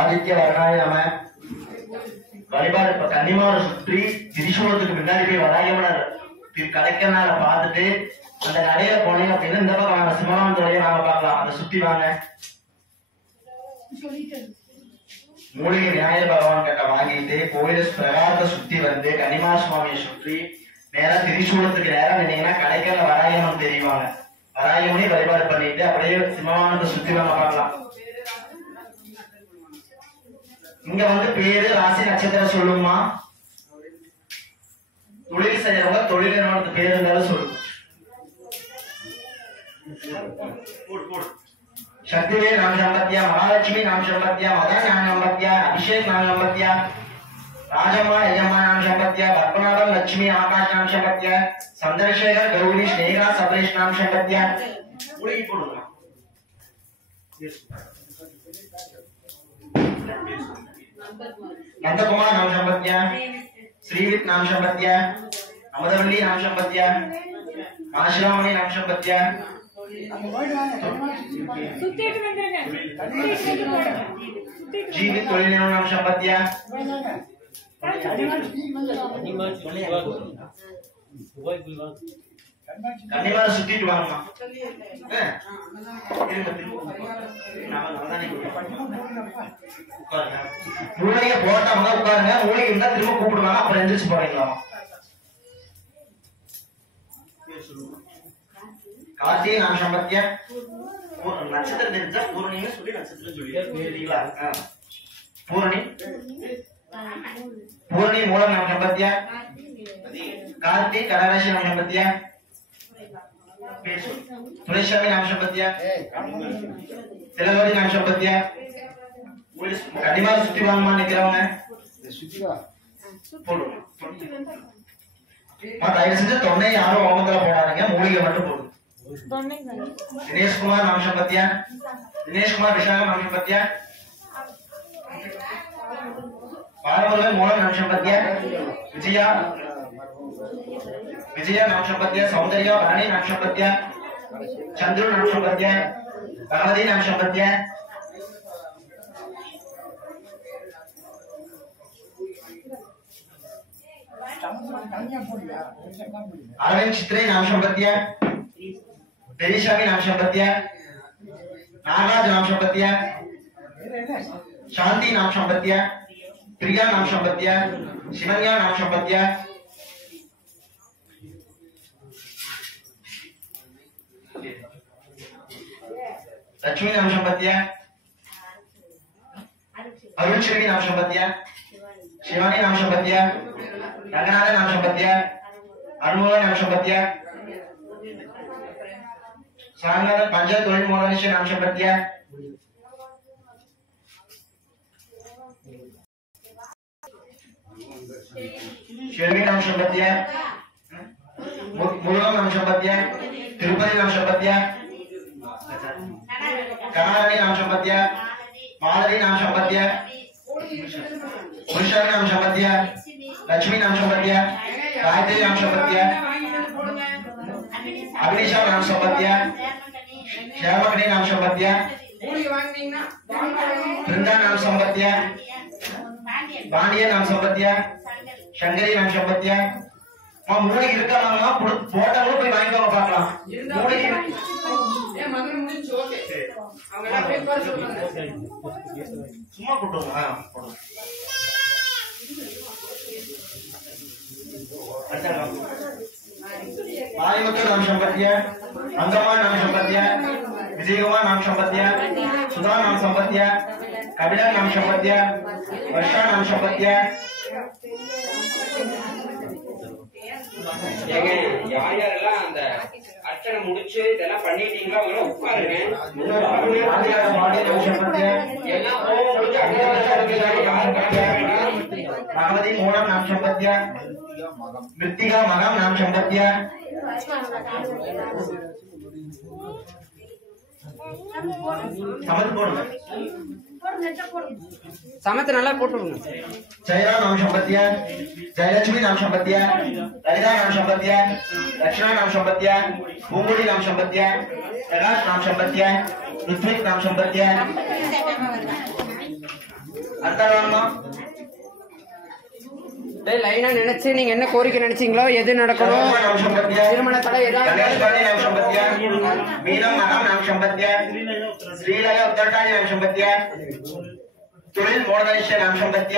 ஆதித்ய வரணாய நம்ம வழிபாடு இப்ப கன்னிமாரை சுற்றி திரிசூலத்துக்கு பின்னாடி போய் வராகி அம்மன் கலைக்கனால பார்த்துட்டு அந்த நடையில போனீங்க அப்படின்னா இந்த பக்கம் சிம்மவான் தொலையை நாம பார்க்கலாம். அதை சுத்தி வாங்க. மூலிகை விநாயகர் பகவான் கிட்ட வாங்கிட்டு கோயில பிரகாரத்தை சுத்தி வந்து கன்னிமா சுவாமியை சுற்றி நேரா திரிசூலத்துக்கு நேரம் நின்னீங்கன்னா கலைக்கல வராயம்மன் தெரியுவாங்க. வராயம்மனை வழிபாடு பண்ணிட்டு அப்படியே சிம்மவானத்தை சுத்தி வாங்க பார்க்கலாம். இங்க வந்து பேரு ராசி நட்சத்திரம் சொல்லுமா. தொழில் செய்யறவங்க தொழில் நிறுவனத்து பேர் இருந்தாலும் சொல்லுங்க. शक्तिवे नाम संपत्तिया महालक्ष्मी नाम संपत्तिया मदन नाम संपत्तिया अभिषेक नाम संपत्तिया राजम्मा यजम्मा नाम संपत्तिया पद्मनाभम लक्ष्मी आकाश नाम संपत्तिया चंद्रशेखर गौरी स्नेहा सबरेश नाम संपत्तिया पूरी पढ़ूंगा. नंदकुमार नाम संपत्तिया श्रीवित नाम संपत्तिया अमदवल्ली नाम संपत्तिया आश्रामणी नाम संपत्तिया जीवित தொழில் நிறுவனம் சம்பத்தியா கன்னிமாரை சுத்திட்டு வாங்கம்மா. மூலிகை போட்டவங்க உட்காருங்க. மூலிகை இருந்தா திரும்ப கூப்பிடுவாங்க. அப்புறம் எந்திரிச்சு போறீங்களா. कार्तिक नाम संपत्तिया नक्षत्र தெரிஞ்சா பூர்ணின்னு சொல்லி நட்சத்திரம் சொல்லிட்டீங்களா. பூர்ணி பூர்ணி மூலம் नाम संपत्तिया कार्तिक கடகராசி नाम संपत्तिया துளசி नाम संपत्तिया திலகவதி नाम संपत्तिया கன்னிமாரை சுத்தி வாங்கமா நிக்கிறவங்க சுத்தி வா போடு. தயவு செஞ்சு தொண்டை யாரும் ஓமத்துல போடாதீங்க. மூலிகை மட்டும் போடுங்க. दिनेश कुमार नाम संपत्तिया दिनेश कुमार विशाखा नाम संपत्तिया पारवल मूलम नाम संपत्तिया विजया विजया नाम संपत्तिया सौंदर्य वाणी नाम संपत्तिया चंद्र नाम संपत्तिया भगवती नाम संपत्तिया अरविंद चित्रे नाम संपत्तिया पेरिशामी नाम संपत्तिया नागराज नाम संपत्तिया शांति नाम संपत्तिया प्रिया नाम संपत्तिया शिवन्या नाम संपत्तिया लक्ष्मी नाम संपत्तिया अरुणश्री नाम संपत्तिया शिवानी नाम संपत्तिया रंगनाथ नाम संपत्तिया अरुणमोहन नाम संपत्तिया सांगनाथ पंचायत தொழில் மூலனிஷ नाम संपत्तिया शेरवी नाम संपत्तिया मुरुगन नाम संपत्तिया तिरुपति नाम संपत्तिया कनारानी नाम संपत्तिया मालवी नाम संपत्तिया मुर्शानी नाम संपत्तिया लक्ष्मी नाम संपत्य गायत्री नाम संपत्य अग्निशा नाम संपत्य श्यामकनी नाम संपत्य वृंदा नाम संपत्य பாண்டிய नाम संपत्य शंकरी नाम संपत्य மூணு இருக்காமா போட்டாலும் போய் வாங்கிக்கோங்க பார்க்கலாம் மூணு ஏ மகன் முடிஞ்சு ஓகே அவங்க எல்லாம் போய் பாரு சும்மா போடுங்க போடுங்க मारिमुत्तु नाम संपत्य अंगमा नाम संपत्य विजयकुमार नाम संपत्य सुधा नाम संपत्य कपिला नाम संपत्य वर्षा नाम संपत्य ஏங்க யார் யாரெல்லாம் அந்த அர்ச்சனை முடிச்சு இதெல்லாம் பண்ணிட்டீங்களோ அவங்க உட்காருங்க नाम संपत्य எல்லாம் முடிச்சு भगवती मूलम नाम संपत्य मृत्तिका मगम नाम संपत्य समझ बोल சமத்தை நல்லா போட்டுடுங்க जयरा नाम संपत्य जयलक्ष्मी नाम संपत्य ललिता नाम संपत्य दक्षिणा नाम संपत्य भूंगुड़ी नाम संपत्य प्रकाश नाम संपत्य ऋत्विक नाम संपत्य अर्थात्मा டேய் லைனா நினைச்சு நீங்க என்ன கோரிக்கை நினைச்சீங்களோ எது நடக்கணும் नाम संपत्य திருமண தடை गणेश ஏதாவது वाणी नाम संपत्य मीनम मगम नाम संपत्य श्रीलय उत्तरटाणी नाम संपत्य तुलिल मोर्दनिश्च नाम संपत्य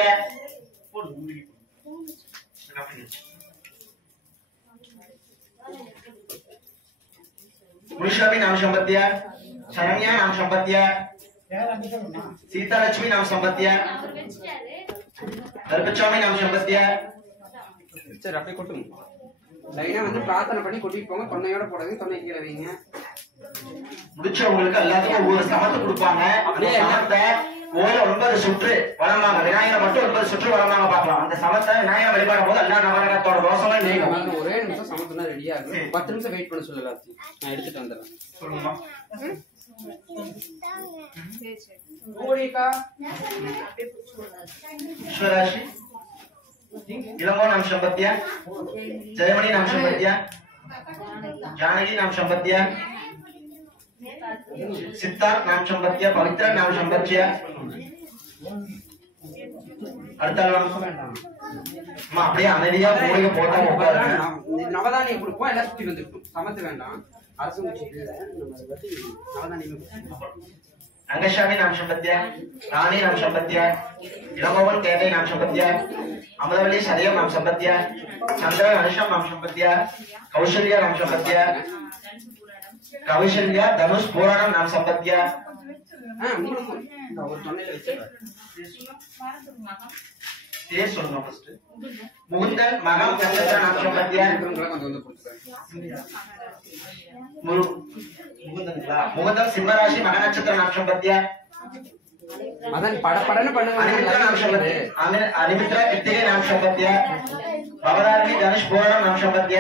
मुनिश्रवी नाम संपत्य शरण्या नाम संपत्य सीता लक्ष्मी नाम संपत्य दर्पचामी नाम संपत्य சரி அப்படியே கொட்டுங்க லைனா வந்து பிரார்த்தனை பண்ணி கூட்டிட்டு போங்க தொன்னையோட போடுங்க தொன்னை கீழே வைங்க முடிச்சவங்களுக்கு எல்லாத்துக்கும் ஒவ்வொரு சமத்தை கொடுப்பாங்க அந்த சமத்தை ஓல 9 சுற்று வளமாங்க விநாயகரை மட்டும் 9 சுற்று வளமாங்க பார்க்கலாம் அந்த சமத்தை விநாயகர் வழிபாடும் போது எல்லா நவரகத்தோட தோஷமும் நீங்கும் ஒரே நிமிஷம் சமத்துனா ரெடியா இருக்கு 10 நிமிஷம் வெயிட் பண்ண சொல்லல நான் எடுத்துட்டு வந்துறேன் சொல்லுமா ஓடிக்கா ईश्वराशि इलंगो नाम संपत्य जयमणि नाम संपत्य जानकी नाम संपत्य सिद्धार्थ नाम संपत्य पवित्र नाम संपत्य அம்மா அப்படியே அமைதியா மூலிகை போட்டா உட்காருங்க நவதானியம் கொடுப்போம் எல்லாம் சுத்தி வந்துட்டோம் சமத்து வேண்டாம் அரசு நவதானியம் अंगशामी नाम संपत्य रानी नाम संपत्य इलंगोवन केटे नाम संपत्य अमरवली सरियम नाम संपत्य चंद्र अनुषम नाम संपत्य कौशल्य नाम संपत्य कौशल्य धनुष पुराणम नाम संपत्य ஒரு தொன்னையில வச்சிருக்காரு ये सुनो फर्स्ट मुकुंदन मगम चंद्र नाम संपत्य मुकुंदन सिंह राशि मग नक्षत्र नाम संपत्य மதன் படன்னு பண்ணுங்க अनिमित्र नाम संपत्य अनिमित्र कृतिके नाम संपत्य भवदार्मी धनुष पुराणम नाम संपत्य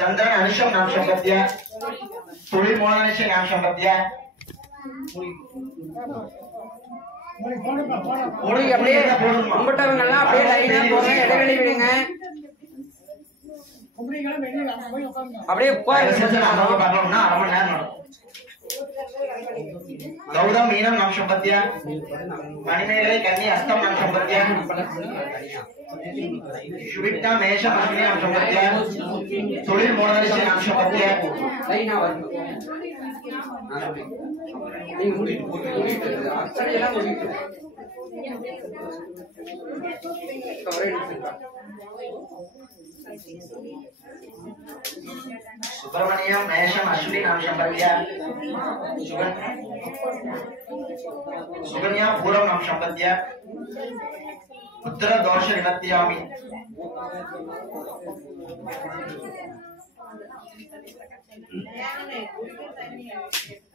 चंद्र अनुषम नाम संपत्य तुली मोहनिश नाम संपत्य ஓடி அப்படியே கும்பிட்டவங்க எல்லாம் அப்படியே லைனா போங்க இடைவெளி விடுங்க அப்படியே உட்காருங்க गौतम मीनम नाम संपत्य मणिमेघले कन्या हस्तम नाम संपत्य शुभिक्ता मेषम अश्विनी नाम संपत्य तुलिल मोहनिश नाम संपत्य லைனா வரணும் நீங்க முடிட்டு அர்ச்சனை எல்லாம் முடிட்டு ஒரே நிமிஷம் सुब्रमण्यम मेषम अश्विनी नाम संपत्य सुकन्या पूरम नाम संपत्य उत्तर दोष निवर्त्यामि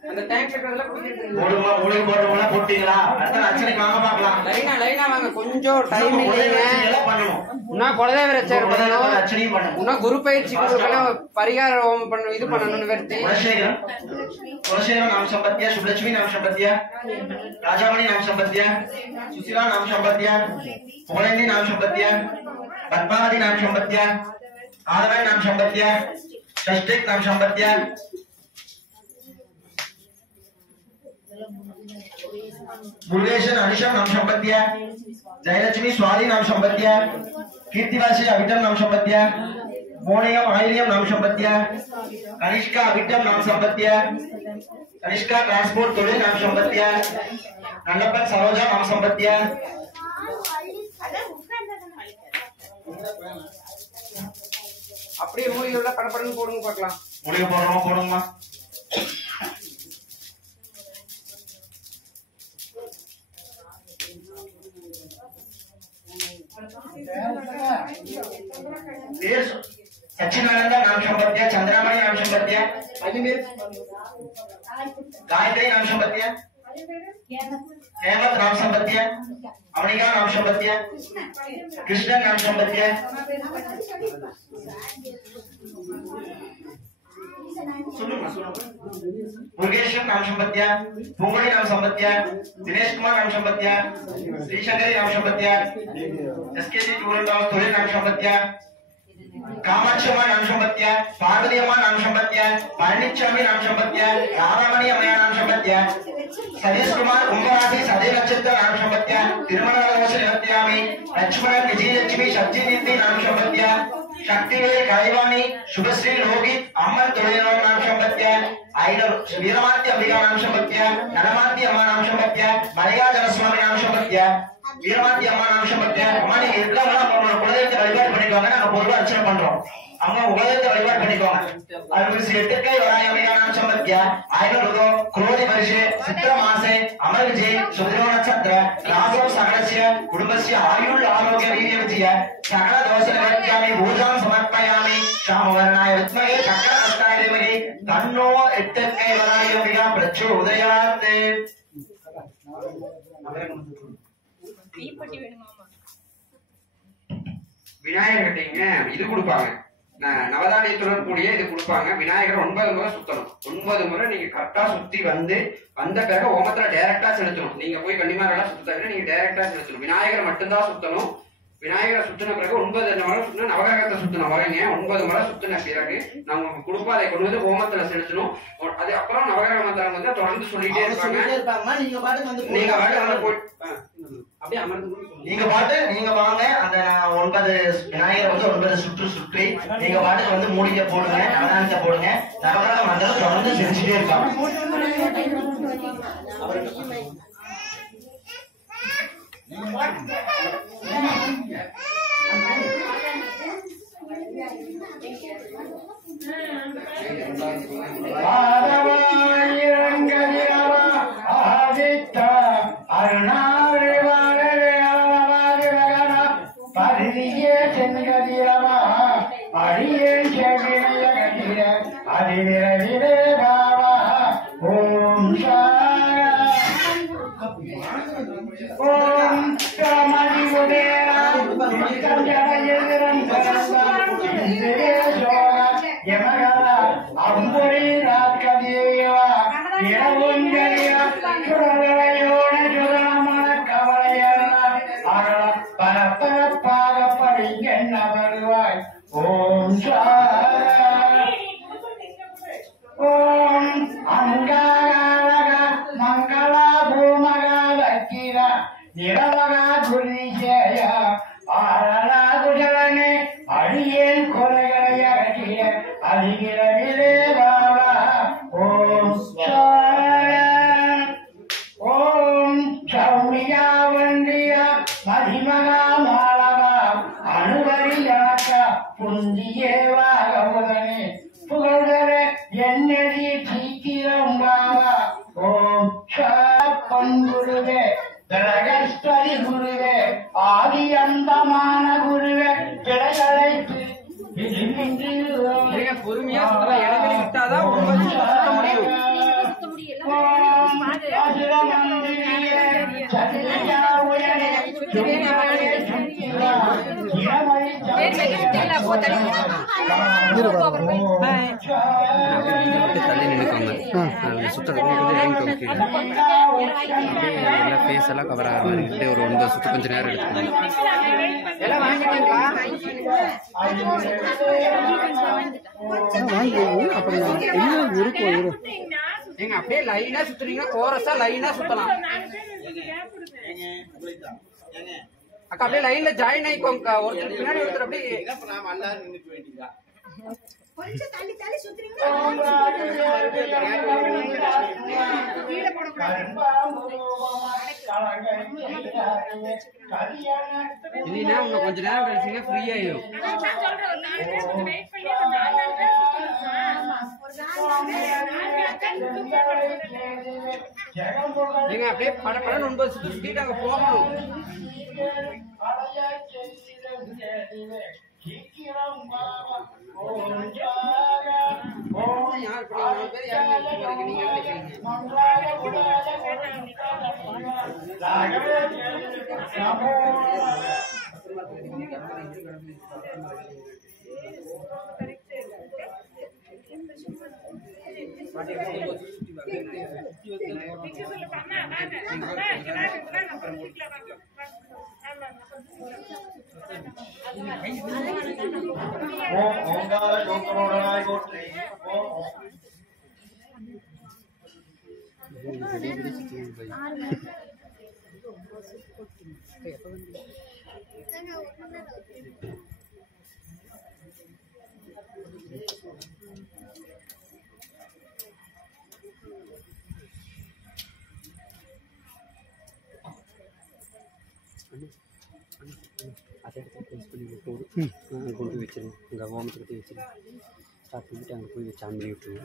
அந்த டேங்க் இருக்கிறதுல குடிக்கிறது மூடுமா மூலிகை போட்டவங்கள போட்டீங்களா அடுத்த அர்ச்சனைக்கு வாங்க பார்க்கலாம். லைனா வாங்க, கொஞ்சம் டைம் இல்லைங்க. எல்லாம் பண்ணணும். இன்னும் குலதெய்வ சேரணும், அர்ச்சனையும் பண்ணணும். இன்னும் குரு பயிற்சி கொடுக்கணும், பரிகார ஹோமம் பண்ணணும், இது பண்ணணும்னு வருது. குலசேகரம் नाम संपत्तिया, शुभलक्ष्मी नाम संपत्तिया, राजामणि नाम संपत्तिया, सुशीला नाम संपत्तिया, पुगलेंदी नाम संपत्तिया, पद्मावती नाम संपत्तिया, आदवाई नाम संपत्तिया, षष्ठिक नाम संपत्तिया, मुरुगेशन अनिशम नाम संपत्तिया, जयलक्ष्मी स्वाति नाम संपत्तिया, कीर्तिवासी अभिटम नाम संपत्तिया, मोनियम आइलियम नाम संपत्तिया, कनिष्का अभिटम नाम संपत्तिया, कनिष्का ट्रांसपोर्ट तोड़े नाम संपत्तिया, नंदपत सरोजा नाम संपत्तिया, அப்படியே மூலிகையோட படப்படன்னு போடுங்க பார்க்கலாம். மூலிகை போடுறோமா सच्चिदानंद नाम संपत्तिया, चंद्रामणि नाम संपत्तिया, गायत्री नाम संपत्तिया, हेमंत नाम संपत्तिया, अमनिका नाम संपत्तिया, कृष्ण नाम संपत्तिया, मुरुगेश्वर नाम संपत्तिया, पुंगड़ी नाम संपत्तिया, दिनेश कुमार नाम संपत्तिया, श्रीशंकरी नाम संपत्तिया, एसकेजी टूर नाम संपत्तिया, कामाक्षी अम्मा नाम संपत्तिया, पार्वती अम्मा नाम संपत्तिया, पळनिस्वामी नाम संपत्तिया, राधामणि अम्मा नाम संपत्तिया, सतीश कुमार कुंभराशि सदैव नक्षत्र नाम संपत्तिया, तिरुमलवासी निवर्तयामि, लक्ष्मण विजयलक्ष्मी सच्चिनीति नाम संपत्तिया, शक्तिवेल कायवाणी शुभश्री लोहित अमर तुलयनो नाम संपत्तिया, आइडल वीरमात्य अंबिका नाम संपत्तिया, नरमात्य अम्मा नाम संपत्तिया, मलयाजन स्वामी नाम संपत्तिया, वीरमात्य अम्मा नाम संपत्तिया. अम्मा நீங்க இருக்கவங்க நம்ம குலதெய்வத்தை வழிபாடு பண்ணிக்கோங்க. நாங்க பொதுவா அர்ச்சனை பண்றோம். அம்மா குலதெய்வத்தை வழிபாடு பண்ணிக்கோங்க. அதுக்கு எட்டுக்கை வராயமிகா नाम संपत्तिया, आइडल क्रोधी वर्षे चित्र मासे अमर विजय सुदृढ नक्षत्र रासो सकलस्य कुटुंबस्य आयुर् आरोग्य वीर्य विजय सकल दोष निवर्त्यामि पूजां समर्पयामि शामवर्णाय विद्महे चक्रहस्ताय धीमहि तन्नो एट्टक्कै वरायमिगा प्रचोदयात्. விநாயகர் கிட்டீங்க இது கொடுப்பாங்க, நவதானியத்துடன் கூடிய இது கொடுப்பாங்க. விநாயகர் 9 முறை சுத்தணும். 9 முறை நீங்க கரெக்டா சுத்தி வந்த பிறகு ஹோமத்துல டைரக்டா செலுத்தணும். நீங்க போய் கன்னிமாரெல்லாம் சுத்தாங்க, நீங்க டைரக்டா செலுத்தணும். விநாயகர் மட்டும்தான் சுத்தணும். விநாயகரை சுத்தின பிறகு 9 முறை சுத்தினா நவகிரகத்தை சுத்தணும் வரீங்க. 9 முறை சுத்தின பிறகு நான் உங்களுக்கு கொடுப்போம், அதை கொண்டு வந்து ஹோமத்துல செலுத்தணும். அது அப்புறம் நவகிரக மந்திரம் வந்து தொடர்ந்து சொல்லிட்டே இருப்பாங்க. நீங்க பாட்டு வந்து அப்படியே அமர்ந்து நீங்க வாங்க. அந்த 9 விநாயகரை வந்து 9 சுற்றி நீங்க பாட்டுக்கு வந்து மூலிகை போடுங்க, நவதானத்தை போடுங்க. நவகிரக மந்திரம் தொடர்ந்து செஞ்சுட்டே இருப்பாங்க. பொறுமையா தள்ளி நின்றுக்காங்க சுற்றுறது எல்லாம் ஃபேஸ் எல்லாம் கவர் ஆகிற மாதிரி இப்படியே ஒரு 9 சுற்று கொஞ்சம் நேரம் எடுத்துக்கோங்க. நீங்க அப்படியே லைனா சுத்துறீங்க, கோரஸா லைனா சுத்தலாம். அக்கா அப்படியே லைன்ல ஜாயின் ஆயிக்கோங்க. ஒருத்தர் பின்னாடி ஒருத்தர் அப்படியே கொஞ்சம் தள்ளி தள்ளி சுத்துறீங்க. இல்லைன்னா உங்க கொஞ்ச நேரம் கழிச்சீங்க ஃப்ரீ ஆயிடும். நீங்க அப்படியே படப்பட 9 சுத்தி சுத்திட்டு அங்க போகணும். யார் நீங்க அதே இடத்துல ப்ளேஸ் பண்ணி விட்டு கொண்டு வச்சிருங்க. அங்கே ஓமத்துக்கிட்டே வச்சிருங்க. ஸ்டார்ட் பண்ணிட்டு அங்கே போய் வச்சு ஆம்பி விட்டுருங்க.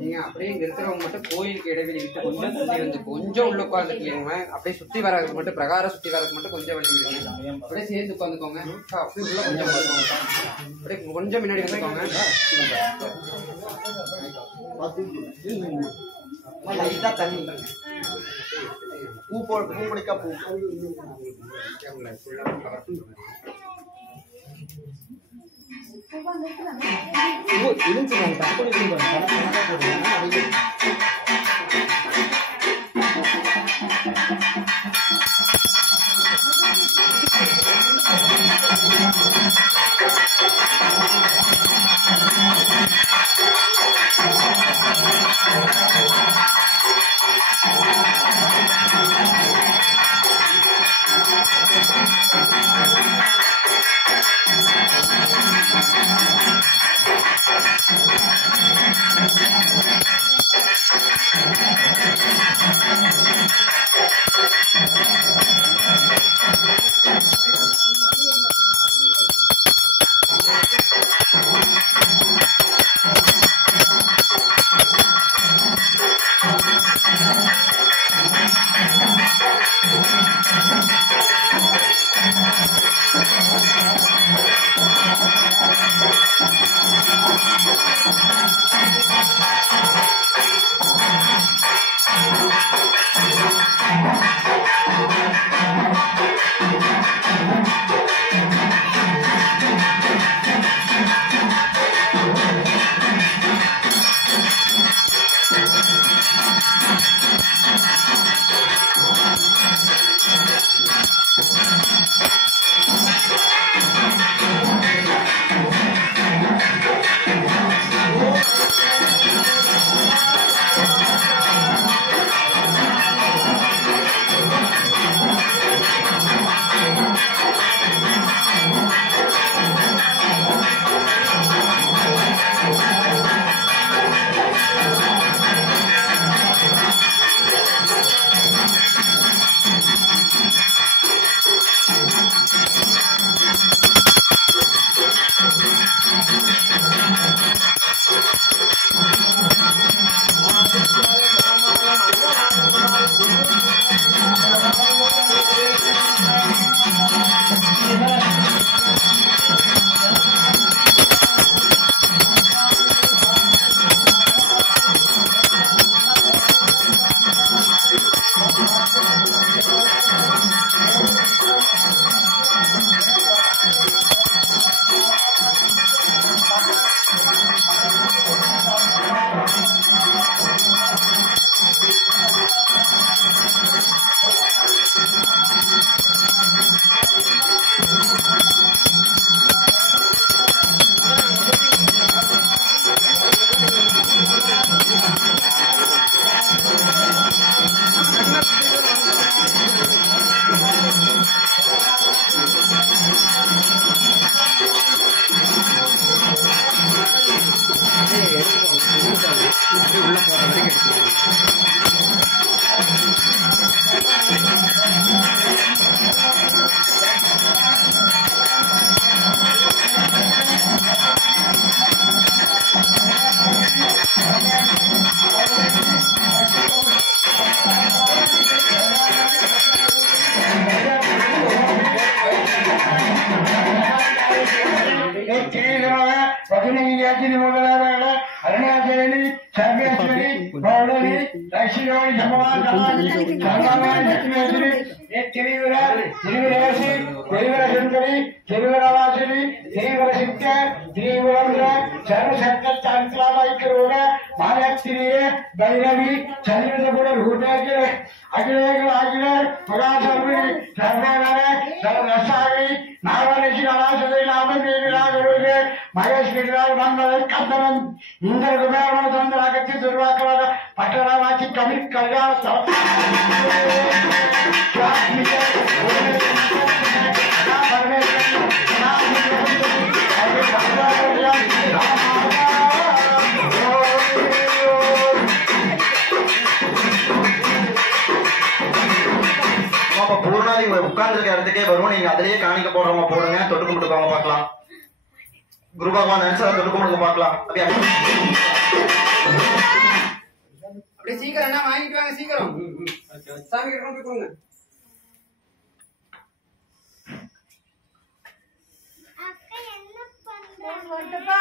நீங்க அப்படியே இங்க இருக்கிறவங்க மட்டும் கோயிலுக்கு இடைவெளி விட்டு கொஞ்சம் தள்ளி வந்து கொஞ்சம் உள்ள உட்காந்துக்கீங்க. அப்படியே சுத்தி வரதுக்கு மட்டும் பிரகாரம் சுத்தி வரதுக்கு மட்டும் கொஞ்சம் வழி விடுங்க. அப்படியே சேர்ந்து உட்காந்துக்கோங்க. அப்படியே உள்ள கொஞ்சம் உட்காந்துக்கோங்க. அப்படியே கொஞ்சம் முன்னாடி வந்துக்கோங்க. லைட்டா தண்ணி பூ முடிக்கா பூ உட்கார்ந்துருக்க இடத்துக்கே வருவோம். நீங்க அதிலேயே காணிக்க போடுறவங்க போடுங்க, தொட்டு கும்பிட்டுக்கோங்க பார்க்கலாம். குரு பகவான் நினைச்சா தொட்டு கும்பிடுங்க பார்க்கலாம். அப்படியே சீக்கிரம் என்ன வாங்கிட்டு வாங்க, சீக்கிரம் சாமி கிட்ட கொண்டு போய் கொடுங்க. அக்கா என்ன பண்றா?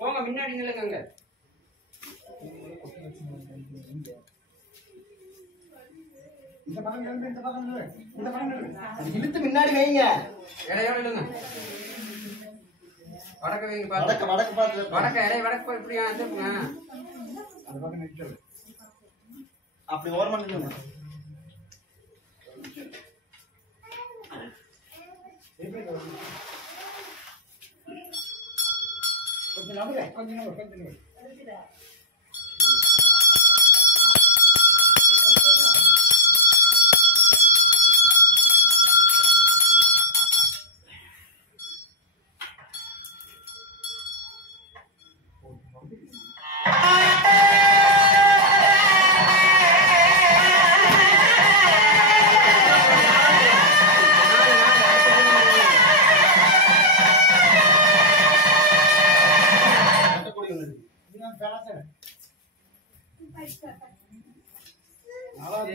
போங்க முன்னாடி நில்லுங்க. இந்த பக்கம் நில்லு, இந்த பக்கம் நில்லு, இந்த பக்கம் நில்லு. அது இழுத்து முன்னாடி வைங்க. இலையோட இல்லைங்க வடக்க வைங்க பார்த்து வடக்கு வடக்கு பார்த்து வடக்க இலை வடக்கு இப்படியா திருப்புங்க அந்த பக்கம் நிற்கிறது. அப்படி ஓரமா நில்லுங்க. கொஞ்சம் நம்புங்க, கொஞ்சம் நம்பு, கொஞ்சம் நம்பு. இன்னும் பேச. நாலாவது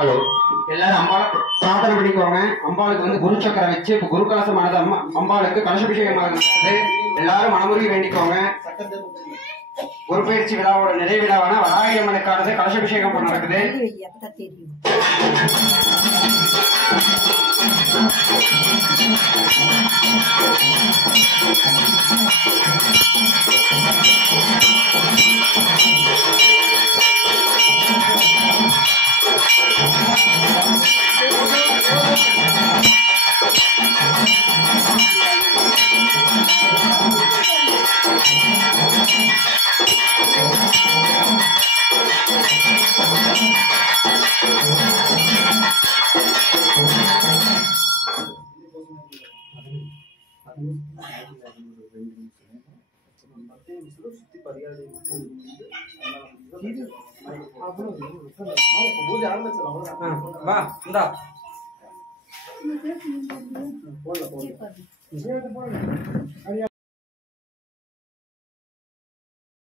ஹலோ, எல்லாரும் அம்பாளை பிரார்த்தனை பண்ணிக்கோங்க. அம்பாளுக்கு வந்து குரு சக்கரம் வச்சு இப்ப குரு கலசமானது அம்பாளுக்கு கலசபிஷேகமாக நடக்குது. எல்லாரும் மனமுருகி வேண்டிக்கோங்க. குரு பயிற்சி விழாவோட நிறைவு விழாவான வராகி அம்மனுக்கானது கலசபிஷேகம் பண்ண நடக்குது. வா இந்தா